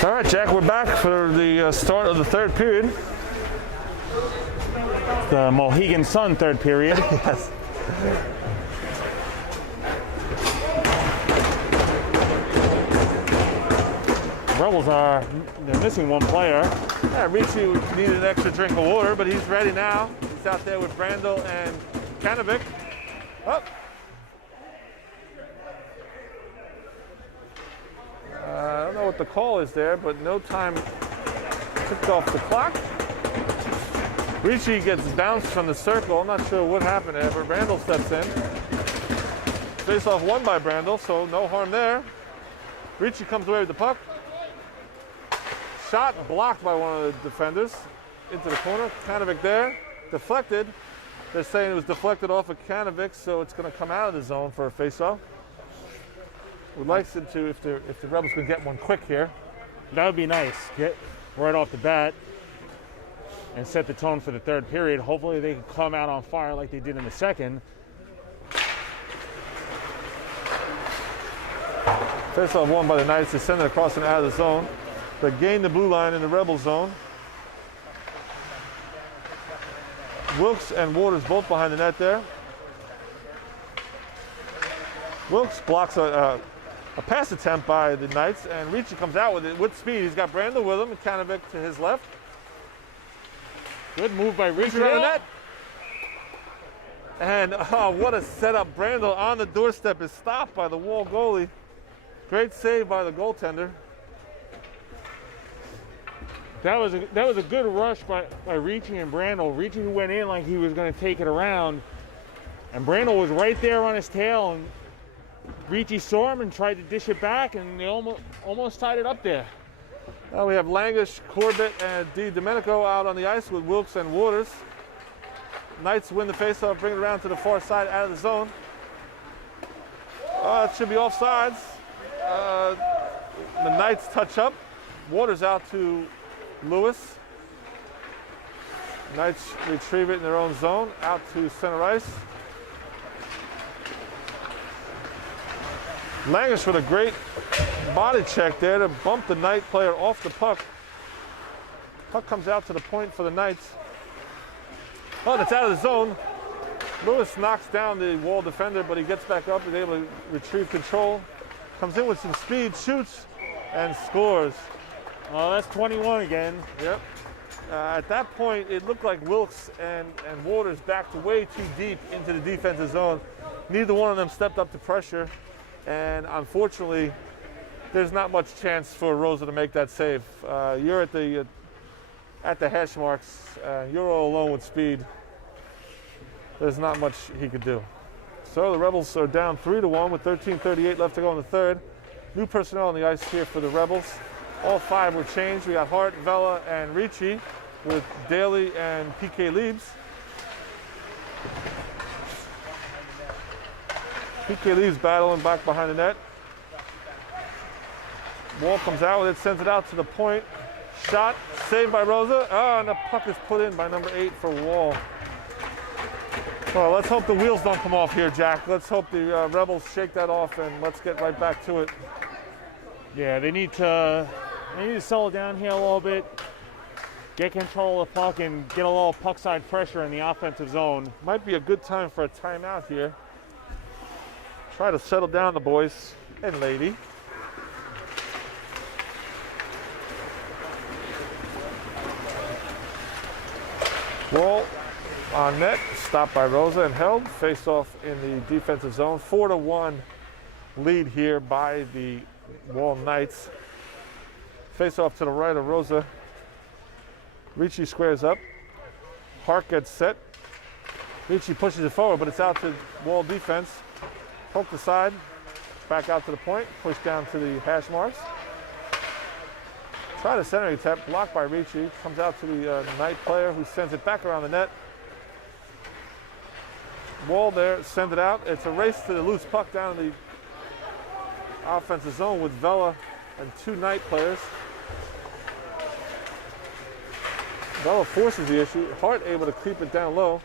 All right, Jack, we're back for the start of the third period. The Mohegan Sun third period. Yes. Rebels they're missing one player. Yeah, Ricci needed an extra drink of water, but he's ready now. He's out there with Brandel and Kanovic. Oh. I don't know what the call is there, but no time ticked off the clock. Ricci gets bounced from the circle. I'm not sure what happened there, but Brandel steps in. Face off won by Brandel, so no harm there. Ricci comes away with the puck. Shot blocked by one of the defenders into the corner. Kanovic there, deflected. They're saying it was deflected off of Kanovic, so it's going to come out of the zone for a face-off. Would like them to, if the Rebels can get one quick here. That would be nice. Get right off the bat and set the tone for the third period. Hopefully they can come out on fire like they did in the second. Face-off won by the Knights. They send it across and out of the zone. They gain the blue line in the Rebel zone. Wilkes and Waters both behind the net there. Wilkes blocks a pass attempt by the Knights, and Ricci comes out with it with speed. He's got Brandel with him and Kanovic to his left. Good move by Ricci. On the net. And what a setup. Brandel on the doorstep is stopped by the Wall goalie. Great save by the goaltender. That was a good rush by Ricci and Brandel. Ricci went in like he was going to take it around, and Brandel was right there on his tail, and Ricci saw him and tried to dish it back, and they almost tied it up there. Now we have Langish, Corbett, and Di Domenico out on the ice with Wilkes and Waters. Knights win the faceoff, bring it around to the far side out of the zone. It should be offsides. The Knights touch up. Waters out to Lewis. Knights retrieve it in their own zone, out to center ice. Langish with a great body check there to bump the Knight player off the puck. Puck comes out to the point for the Knights. Oh, it's out of the zone. Lewis knocks down the Wall defender, but he gets back up and is able to retrieve control. Comes in with some speed, shoots, and scores. Oh, that's 21 again. Yep. At that point, it looked like Wilkes and Waters backed way too deep into the defensive zone. Neither one of them stepped up to pressure, and unfortunately, there's not much chance for Rosa to make that save. You're at the hash marks. You're all alone with speed. There's not much he could do. So the Rebels are down 3-1 with 13:38 left to go in the third. New personnel on the ice here for the Rebels. All five were changed. We got Hart, Vela, and Ricci with Daly and PK Leibs. PK Leibs battling back behind the net. Wall comes out with it, sends it out to the point. Shot, saved by Rosa. And the puck is put in by number 8 for Wall. Well, let's hope the wheels don't come off here, Jack. Let's hope the Rebels shake that off, and let's get right back to it. Yeah, they need to settle down here a little bit, get control of the puck, and get a little puck side pressure in the offensive zone. Might be a good time for a timeout here. Try to settle down the boys and lady. Wall on net, stopped by Rosa and held. Face off in the defensive zone. 4-1 lead here by the Wall Knights. Face off to the right of Rosa. Ricci squares up. Hart gets set. Ricci pushes it forward, but it's out to Wall defense. Poke the side, back out to the point, push down to the hash marks. Try the centering attempt, blocked by Ricci. Comes out to the Knight player who sends it back around the net. Wall there, send it out. It's a race to the loose puck down in the offensive zone with Vela and 2 Knight players. Vela forces the issue. Hart able to creep it down low.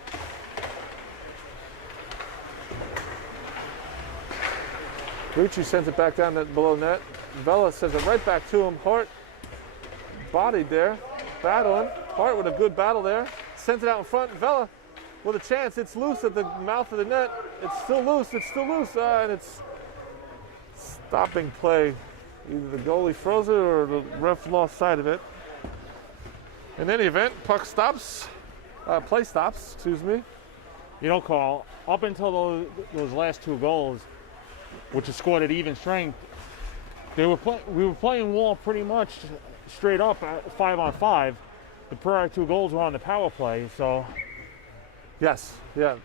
Ricci sends it back down below net. Vela sends it right back to him. Hart bodied there, battling. Hart with a good battle there. Sends it out in front. Vela with a chance. It's loose at the mouth of the net. It's still loose. And it's stopping play. Either the goalie froze it or the ref lost sight of it. In any event, puck stops. Play stops, excuse me. You know, Carl, up until those last 2 goals, which is scored at even strength, we were playing Wall pretty much straight up at 5-on-5. The prior 2 goals were on the power play, so. Yes, yeah.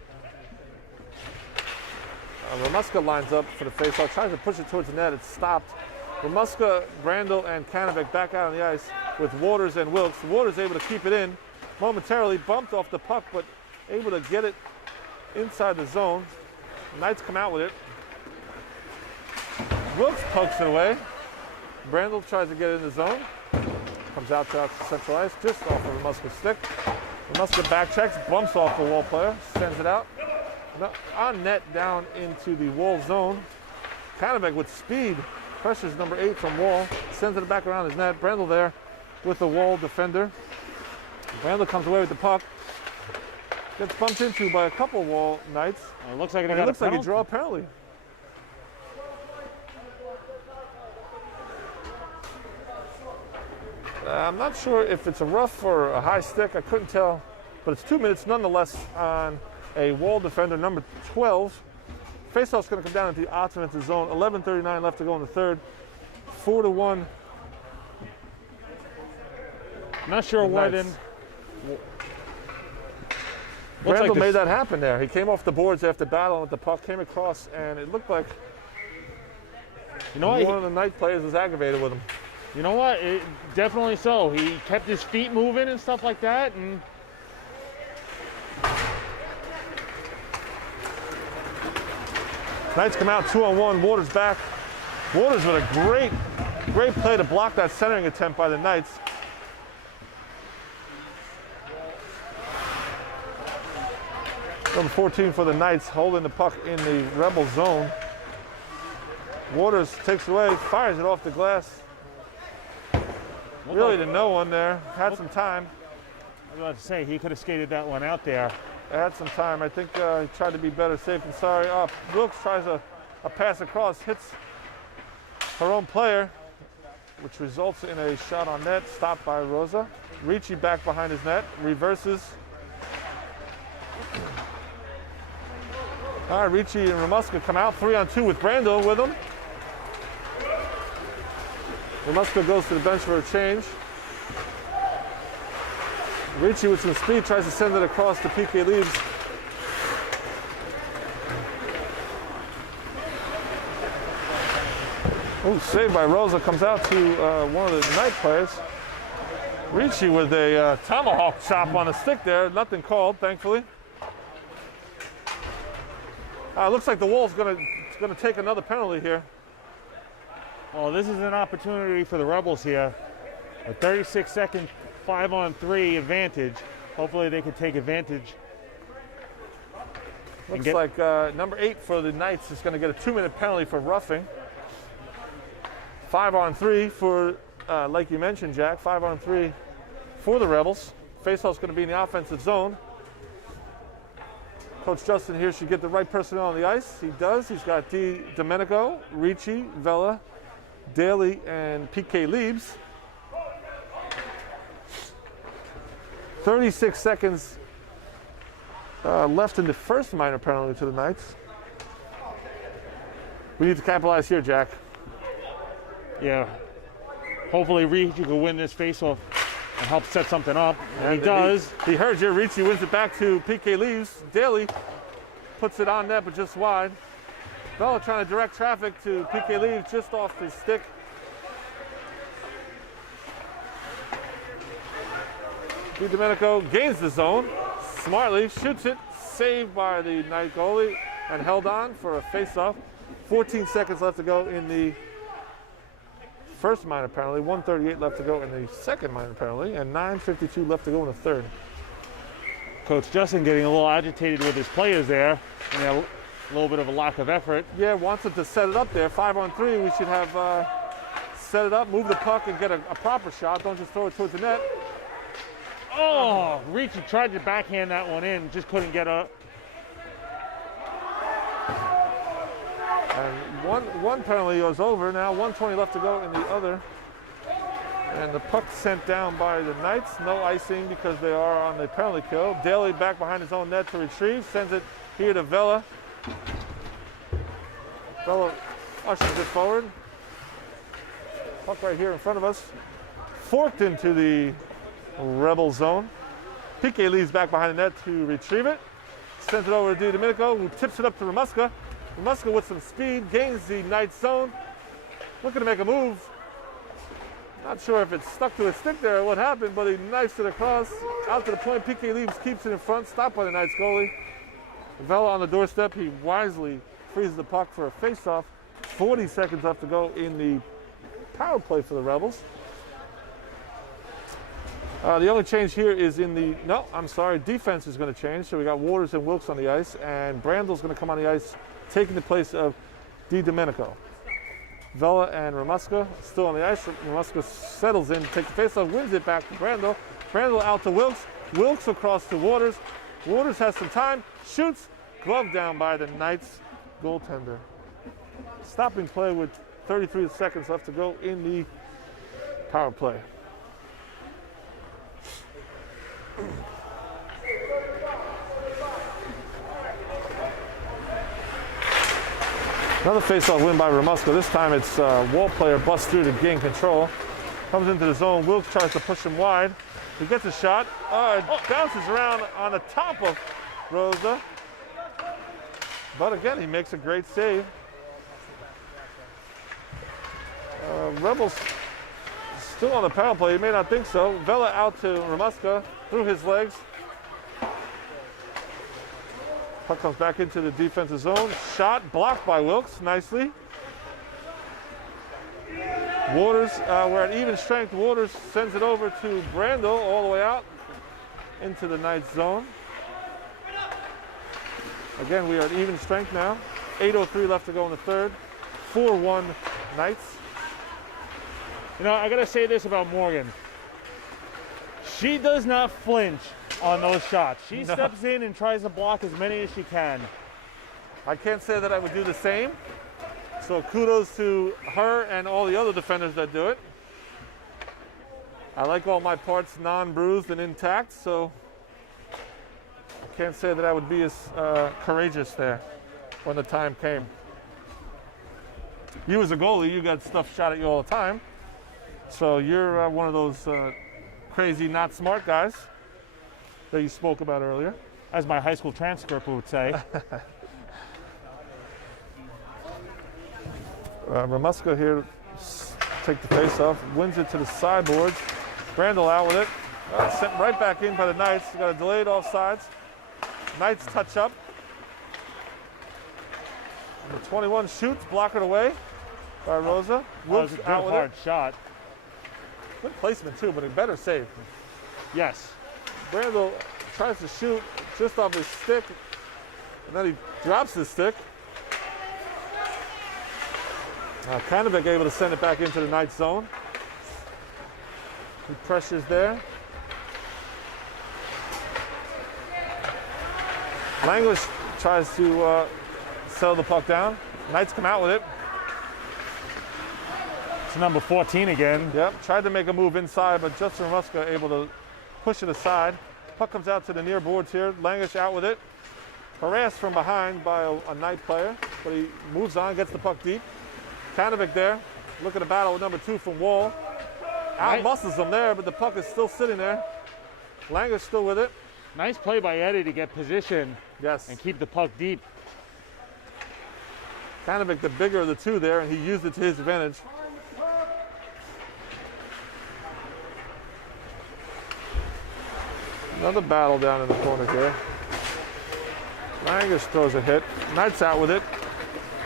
Ramuska lines up for the faceoff, tries to push it towards the net. It's stopped. Ramuska, Brandel, and Kanovec back out on the ice with Waters and Wilkes. Waters able to keep it in. Momentarily bumped off the puck, but able to get it inside the zone. Knights come out with it. Wilkes pokes it away. Brandel tries to get in the zone. Comes out to central ice, just off of Ramuska's stick. Ramuska back checks, bumps off the Wall player, sends it out. On net down into the Wall zone. Kanovec with speed pressures number 8 from Wall, sends it back around his net. Brandel there with the Wall defender. Brandel comes away with the puck. Gets bumped into by a couple Wall Knights. It looks like he draw a penalty. I'm not sure if it's a rough or a high stick. I couldn't tell, but it's 2 minutes nonetheless on a Wall defender, number 12. Faceoff's going to come down into the offensive zone. 11:39 left to go in the third. 4-1. Not sure why then. Brandel made that happen there. He came off the boards after battling with the puck, came across, and it looked like one of the Knight players was aggravated with him. You know what? Definitely so. He kept his feet moving and stuff like that, and Knights come out 2-on-1. Waters back. Waters with a great play to block that centering attempt by the Knights. Number 14 for the Knights, holding the puck in the Rebel zone. Waters takes it away, fires it off the glass. Really to no one there. Had some time. I was about to say, he could have skated that one out there. Had some time. I think he tried to be better safe than sorry. Wilkes tries a pass across, hits her own player. which results in a shot on net, stopped by Rosa. Ricci back behind his net, reverses. All right, Ricci and Ramuska come out, 3-on-2 with Brando with them. Ramuska goes to the bench for a change. Ricci with some speed tries to send it across to PK Leaves. Oh, saved by Rosa, comes out to one of the Knight players. Ricci with a tomahawk chop on a stick there, nothing called, thankfully. Looks like the Wall's gonna take another penalty here. Well, this is an opportunity for the Rebels here. A 36-second 5-on-3 advantage. Hopefully they can take advantage. Looks like number 8 for the Knights is going to get a 2-minute penalty for roughing. 5-on-3 for, like you mentioned, Jack, 5-on-3 for the Rebels. Faceoff's going to be in the offensive zone. Coach Justin here should get the right personnel on the ice. He does. He's got Domenico, Ricci, Vela, Daly, and PK Leibs. 36 seconds left in the first minor penalty to the Knights. We need to capitalize here, Jack. Yeah. Hopefully Ricci can win this faceoff and help set something up. And he does. He heard you. Ricci wins it back to PK Leaves. Daly puts it on net, but just wide. Vela trying to direct traffic to PK Leaves just off his stick. Domenico gains the zone. Smartly shoots it. Saved by the Knight goalie and held on for a face-off. 14 seconds left to go in the first minor penalty, 1:38 left to go in the second minor penalty, and 9:52 left to go in the third. Coach Justin getting a little agitated with his players there, and a little bit of a lack of effort. Yeah, wants it to set it up there. 5-on-3, we should have set it up, move the puck, and get a proper shot. Don't just throw it towards the net. Oh, Ricci tried to backhand that one in, just couldn't get up. And one penalty goes over. Now 1:20 left to go in the other. And the puck sent down by the Knights. No icing because they are on the penalty kill. Daly back behind his own net to retrieve. Sends it here to Vela. Vela ushers it forward. Puck right here in front of us. Forked into the Rebel zone. PK leaves back behind the net to retrieve it. Sends it over to Domenico, who tips it up to Ramuska. Ramuska with some speed gains the Knight zone. Looking to make a move. Not sure if it's stuck to his stick there or what happened, but he knifes it across. Out to the point, PK leaves, keeps it in front, stopped by the Knights goalie. Vela on the doorstep, he wisely frees the puck for a face-off. 40 seconds left to go in the power play for the Rebels. The only change here is in the, defense is going to change. So we got Waters and Wilkes on the ice, and Brandel's going to come on the ice, taking the place of Domenico. Vela and Ramuska still on the ice. Ramuska settles in, takes the faceoff, wins it back to Brandel. Brandel out to Wilkes. Wilkes across to Waters. Waters has some time, shoots, glove down by the Knights goaltender. Stopping play with 33 seconds left to go in the power play. Another face-off win by Ramuska. This time it's Wall player busts through to gain control. Comes into the zone. Wilkes tries to push him wide. He gets a shot. It bounces around on the top of Rosa. But again, he makes a great save. Rebels still on the power play. You may not think so. Vela out to Ramuska through his legs. Puck comes back into the defensive zone. Shot blocked by Wilkes nicely. Waters, we're at even strength. Waters sends it over to Brandel all the way out into the Knights zone. Again, we are at even strength now. 8:03 left to go in the third. 4-1 Knights. You know, I gotta say this about Morgan. She does not flinch on those shots. She steps in and tries to block as many as she can. I can't say that I would do the same. So kudos to her and all the other defenders that do it. I like all my parts non-bruised and intact, so I can't say that I would be as courageous there when the time came. You as a goalie, you got stuff shot at you all the time, so you're one of those crazy, not smart guys that you spoke about earlier. As my high school transcript would say. Ramuska here, take the face off, wins it to the sideboards. Brandel out with it. Sent right back in by the Knights. Got a delayed offsides. Knights touch up. Number 21 shoots, block it away by Rosa. That was Wilkes a good out with hard it. shot. Good placement too, but a better save. Yes. Brandel tries to shoot just off his stick, and then he drops his stick. Kanovic able to send it back into the Knights zone. He pressures there. Langlish tries to settle the puck down. Knights come out with it. It's number 14 again. Yep, tried to make a move inside, but Justin Ramuska able to push it aside. Puck comes out to the near boards here. Langlish out with it. Harassed from behind by a Knight player, but he moves on, gets the puck deep. Kanovic there. Look at the battle with number 2 from Wall. Out muscles him there, but the puck is still sitting there. Langlish still with it. Nice play by Eddie to get position Yes. and keep the puck deep. Kanovic, the bigger of the two there, and he used it to his advantage. Another battle down in the corner here. Langlish throws a hit. Knight's out with it.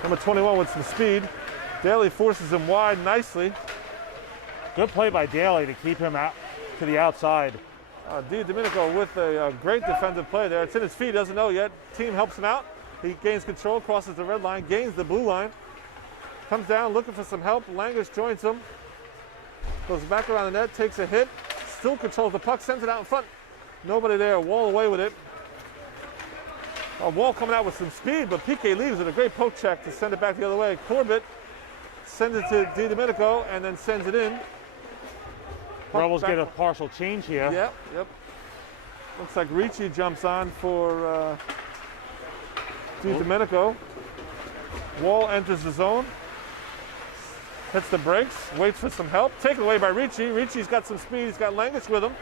Number 21 with some speed. Daly forces him wide nicely. Good play by Daly to keep him out to the outside. Domenico with a great defensive play there. It's in his feet, doesn't know yet. Team helps him out. He gains control, crosses the red line, gains the blue line. Comes down looking for some help. Langlish joins him. Goes back around the net, takes a hit. Still controls the puck, sends it out in front. Nobody there, Wall away with it. Wall coming out with some speed, but PK leaves with a great poke check to send it back the other way. Corbett sends it to Domenico and then sends it in. Rebels get a partial change here. Yep. Looks like Ricci jumps on for Domenico. Wall enters the zone. Hits the brakes, waits for some help. Taken away by Ricci. Ricci's got some speed, he's got Langlish with him.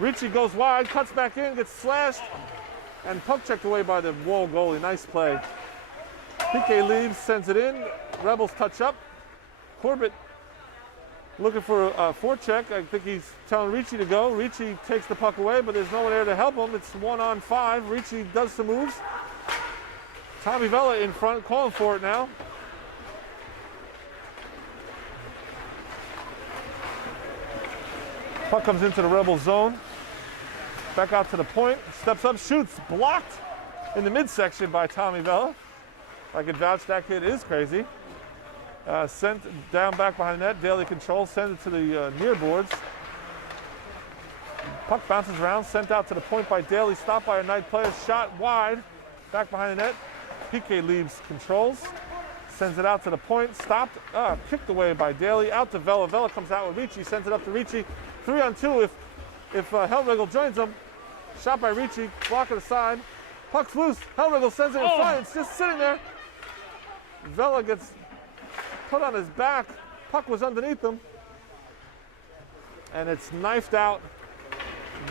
Ricci goes wide, cuts back in, gets slashed, and puck checked away by the Wall goalie. Nice play. PK leaves, sends it in. Rebels touch up. Corbett looking for a forecheck. I think he's telling Ricci to go. Ricci takes the puck away, but there's no one there to help him. It's 1-on-5. Ricci does some moves. Tommy Vella in front, calling for it now. Puck comes into the Rebel zone. Back out to the point. Steps up, shoots. Blocked in the midsection by Tommy Vella. I could vouch that kid is crazy. Sent down back behind the net. Daly control. Sends it to the near boards. Puck bounces around. Sent out to the point by Daly. Stopped by a Knight player. Shot wide. Back behind the net. PK leaves controls. Sends it out to the point. Stopped. Kicked away by Daly. Out to Vella. Vella comes out with Ricci. Sends it up to Ricci. 3-on-2 if Hellregel joins him. Shot by Ricci. Block it aside. Puck's loose. Hellregel sends it in front. It's just sitting there. Vella gets put on his back. Puck was underneath him. And it's knifed out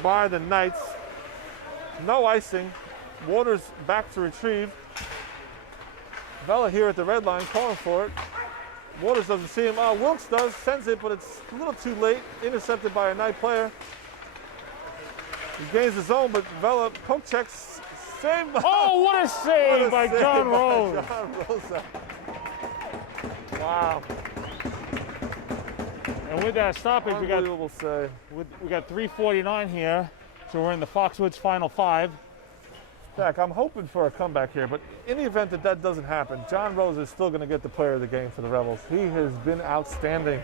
by the Knights. No icing. Waters back to retrieve. Vella here at the red line calling for it. Waters doesn't see him. Wilkes does, sends it, but it's a little too late. Intercepted by a Knight player. He gains the zone, but Vella poke checks. Saved by, Oh, what a save by John Rose. John Rosa. Wow. And with that stoppage, we Unbelievable save. got 3:49 here. So we're in the Foxwoods final 5. Jack, I'm hoping for a comeback here, but in the event that that doesn't happen, John Rose is still going to get the player of the game for the Rebels. He has been outstanding.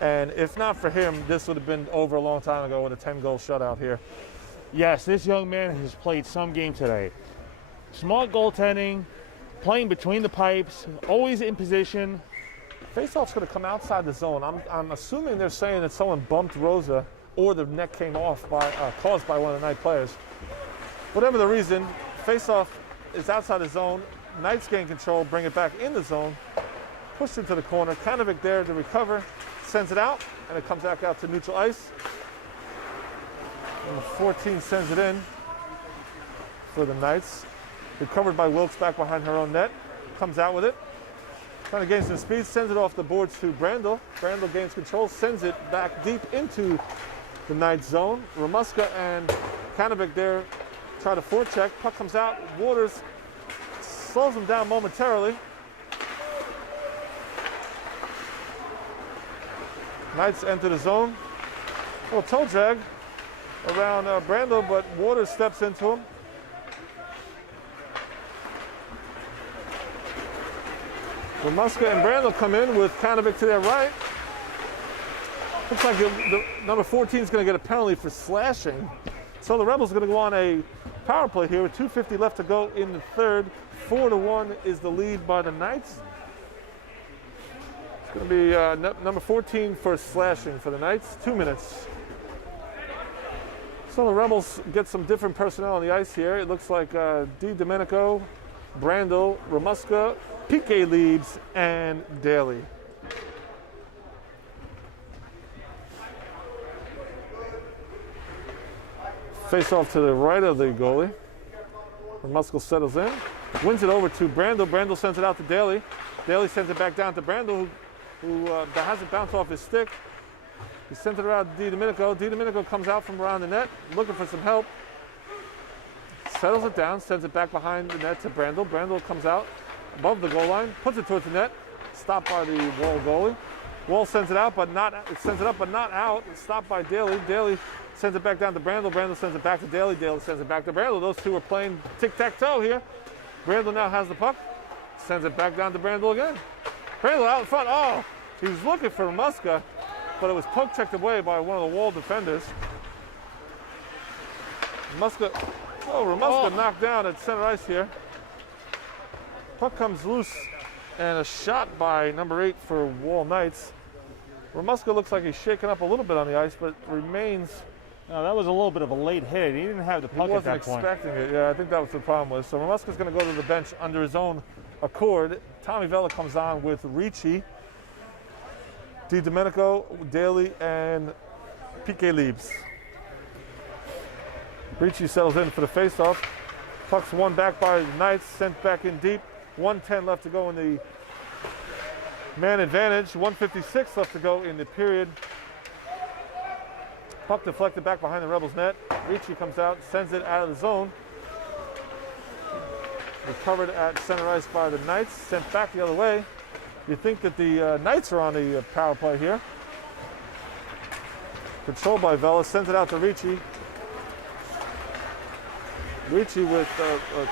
And if not for him, this would have been over a long time ago with a 10-goal shutout here. Yes, this young man has played some game today. Smart goaltending, playing between the pipes, always in position. Face-off's going to come outside the zone. I'm assuming they're saying that someone bumped Rosa or the net came off by caused by one of the Knight players. Whatever the reason, face-off is outside the zone. Knights gain control, bring it back in the zone, push it to the corner. Kanovic there to recover, sends it out, and it comes back out to neutral ice. Number 14 sends it in for the Knights. Recovered by Wilkes back behind her own net. Comes out with it. Trying to gain some speed, sends it off the boards to Brandel. Brandel gains control, sends it back deep into the Knights zone. Ramuska and Kanovic there try to forecheck. Puck comes out. Waters slows them down momentarily. Knights enter the zone. A little toe drag around Brandel, but Waters steps into him. Ramuska and Brandel come in with Kanovic to their right. Looks like the number 14 is going to get a penalty for slashing. So the Rebels are going to go on a power play here with 2:50 left to go in the third. 4-1 is the lead by the Knights. It's going to be number 14 for slashing for the Knights. 2 minutes. So the Rebels get some different personnel on the ice here. It looks like Di Domenico, Brandel, Ramuska, Piquet Leibs, and Daly. Face off to the right of the goalie. Ramuska settles in, wins it over to Brandel. Brandel sends it out to Daly. Daly sends it back down to Brandel, who has it bounce off his stick. He sends it around to Di Domenico. Di Domenico comes out from around the net, looking for some help. Settles it down, sends it back behind the net to Brandel. Brandel comes out above the goal line, puts it towards the net, stopped by the Wall goalie. Wall sends it out, but not out. It's stopped by Daly. Daly sends it back down to Brandel. Brandel sends it back to Daly. Daly sends it back to Brandel. Those two are playing tic-tac-toe here. Brandel now has the puck, sends it back down to Brandel again. Brandel out in front. Oh, he was looking for Muska, but it was poke checked away by one of the Wall defenders. Ramuska knocked down at center ice here. Puck comes loose and a shot by number 8 for Wall Knights. Ramuska looks like he's shaken up a little bit on the ice, but remains. No, that was a little bit of a late hit. He didn't have the puck at that point. He wasn't expecting it. Yeah, I think that was the problem with. So Ramuska's going to go to the bench under his own accord. Tommy Vella comes on with Ricci, Di Domenico, Daly, and Piquet Leibs. Ricci settles in for the faceoff. Puck's won back by the Knights, sent back in deep. 1:10 left to go in the man advantage. 1:56 left to go in the period. Puck deflected back behind the Rebels net. Ricci comes out, sends it out of the zone. Recovered at center ice by the Knights, sent back the other way. You think that the Knights are on the power play here. Controlled by Vella, sends it out to Ricci. Ricci with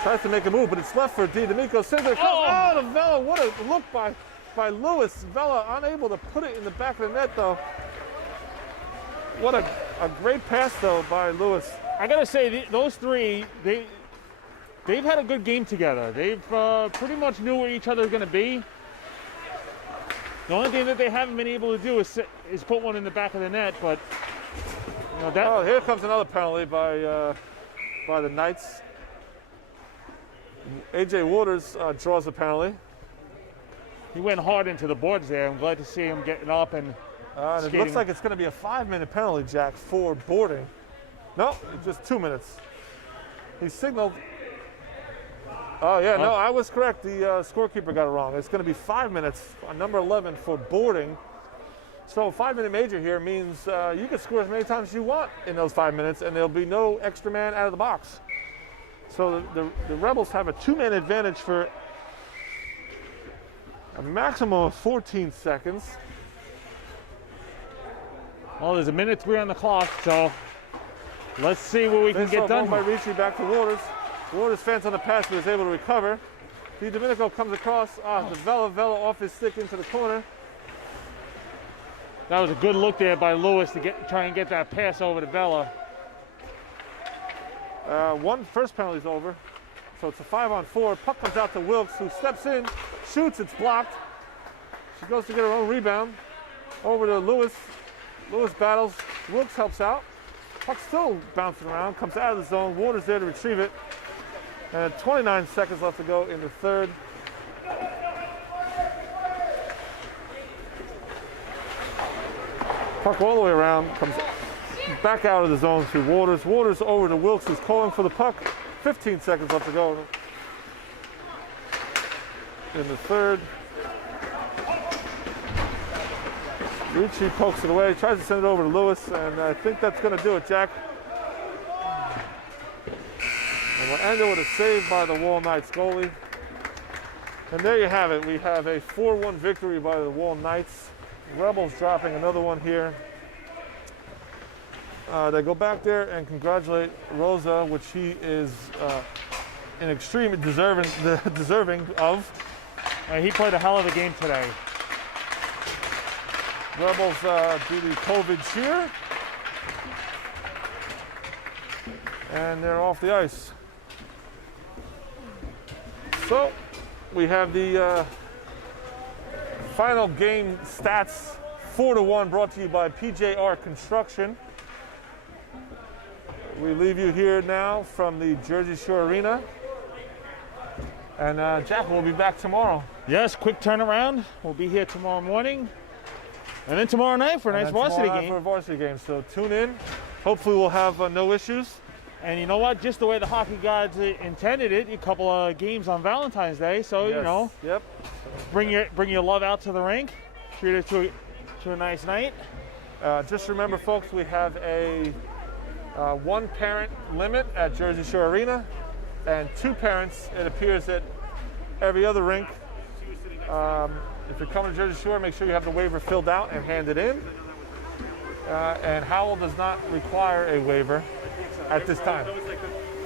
tries to make a move, but it's left for Di Domenico. Sends it across. Oh, to Vella! What a look by Lewis. Vella unable to put it in the back of the net though. What a great pass though by Lewis. I gotta say, those three, they've had a good game together. They've pretty much knew where each other is gonna be. The only thing that they haven't been able to do is put one in the back of the net, but you know that. Oh, here comes another penalty by the Knights. AJ Waters draws a penalty. He went hard into the boards there. I'm glad to see him getting up and it looks like it's going to be a 5-minute penalty, Jack, for boarding. No, it's just 2 minutes. He signaled. Oh, yeah, no, I was correct. The scorekeeper got it wrong. It's going to be 5 minutes on number 11 for boarding. So a 5-minute major here means you can score as many times as you want in those 5 minutes, and there'll be no extra man out of the box. So the Rebels have a 2-man advantage for a maximum of 14 seconds. Well, there's 1:03 on the clock, so let's see what we can get done. By Ricci back to Waters. Waters fans on the pass, but is able to recover. Di Domenico comes across. The Vella off his stick into the corner. That was a good look there by Lewis to try and get that pass over to Vella. First penalty's over, so it's a 5-on-4. Puck comes out to Wilkes, who steps in, shoots. It's blocked. She goes to get her own rebound. Over to Lewis. Lewis battles. Wilkes helps out. Puck still bouncing around. Comes out of the zone. Waters there to retrieve it. And 29 seconds left to go in the third. Puck all the way around. Comes back out of the zone to Waters. Waters over to Wilkes, who's calling for the puck. 15 seconds left to go in the third. Ricci pokes it away, tries to send it over to Lewis, and I think that's going to do it, Jack. And we'll end it with a save by the Wall Knights goalie. And there you have it. We have a 4-1 victory by the Wall Knights. Rebels dropping another one here. They go back there and congratulate Rosa, which he is an extremely deserving of. He played a hell of a game today. Rebels do the COVID cheer. And they're off the ice. So we have the final game stats, 4-1, brought to you by PJR Construction. We leave you here now from the Jersey Shore Arena. And Jack, we'll be back tomorrow. Yes, quick turnaround. We'll be here tomorrow morning. And then tomorrow night for a nice varsity game. For a varsity game, so tune in. Hopefully we'll have no issues. And you know what? Just the way the hockey gods intended it, a couple of games on Valentine's Day. So, Yes. you know, Yep. bring your love out to the rink. Treat it to a nice night. Just remember, folks, we have a one parent limit at Jersey Shore Arena and 2 parents, it appears, at every other rink. If you're coming to Jersey Shore, make sure you have the waiver filled out and handed in. And Howell does not require a waiver at this time.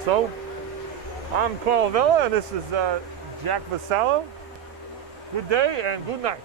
So, I'm Carl Vella, and this is Jack Vasallo. Good day and good night.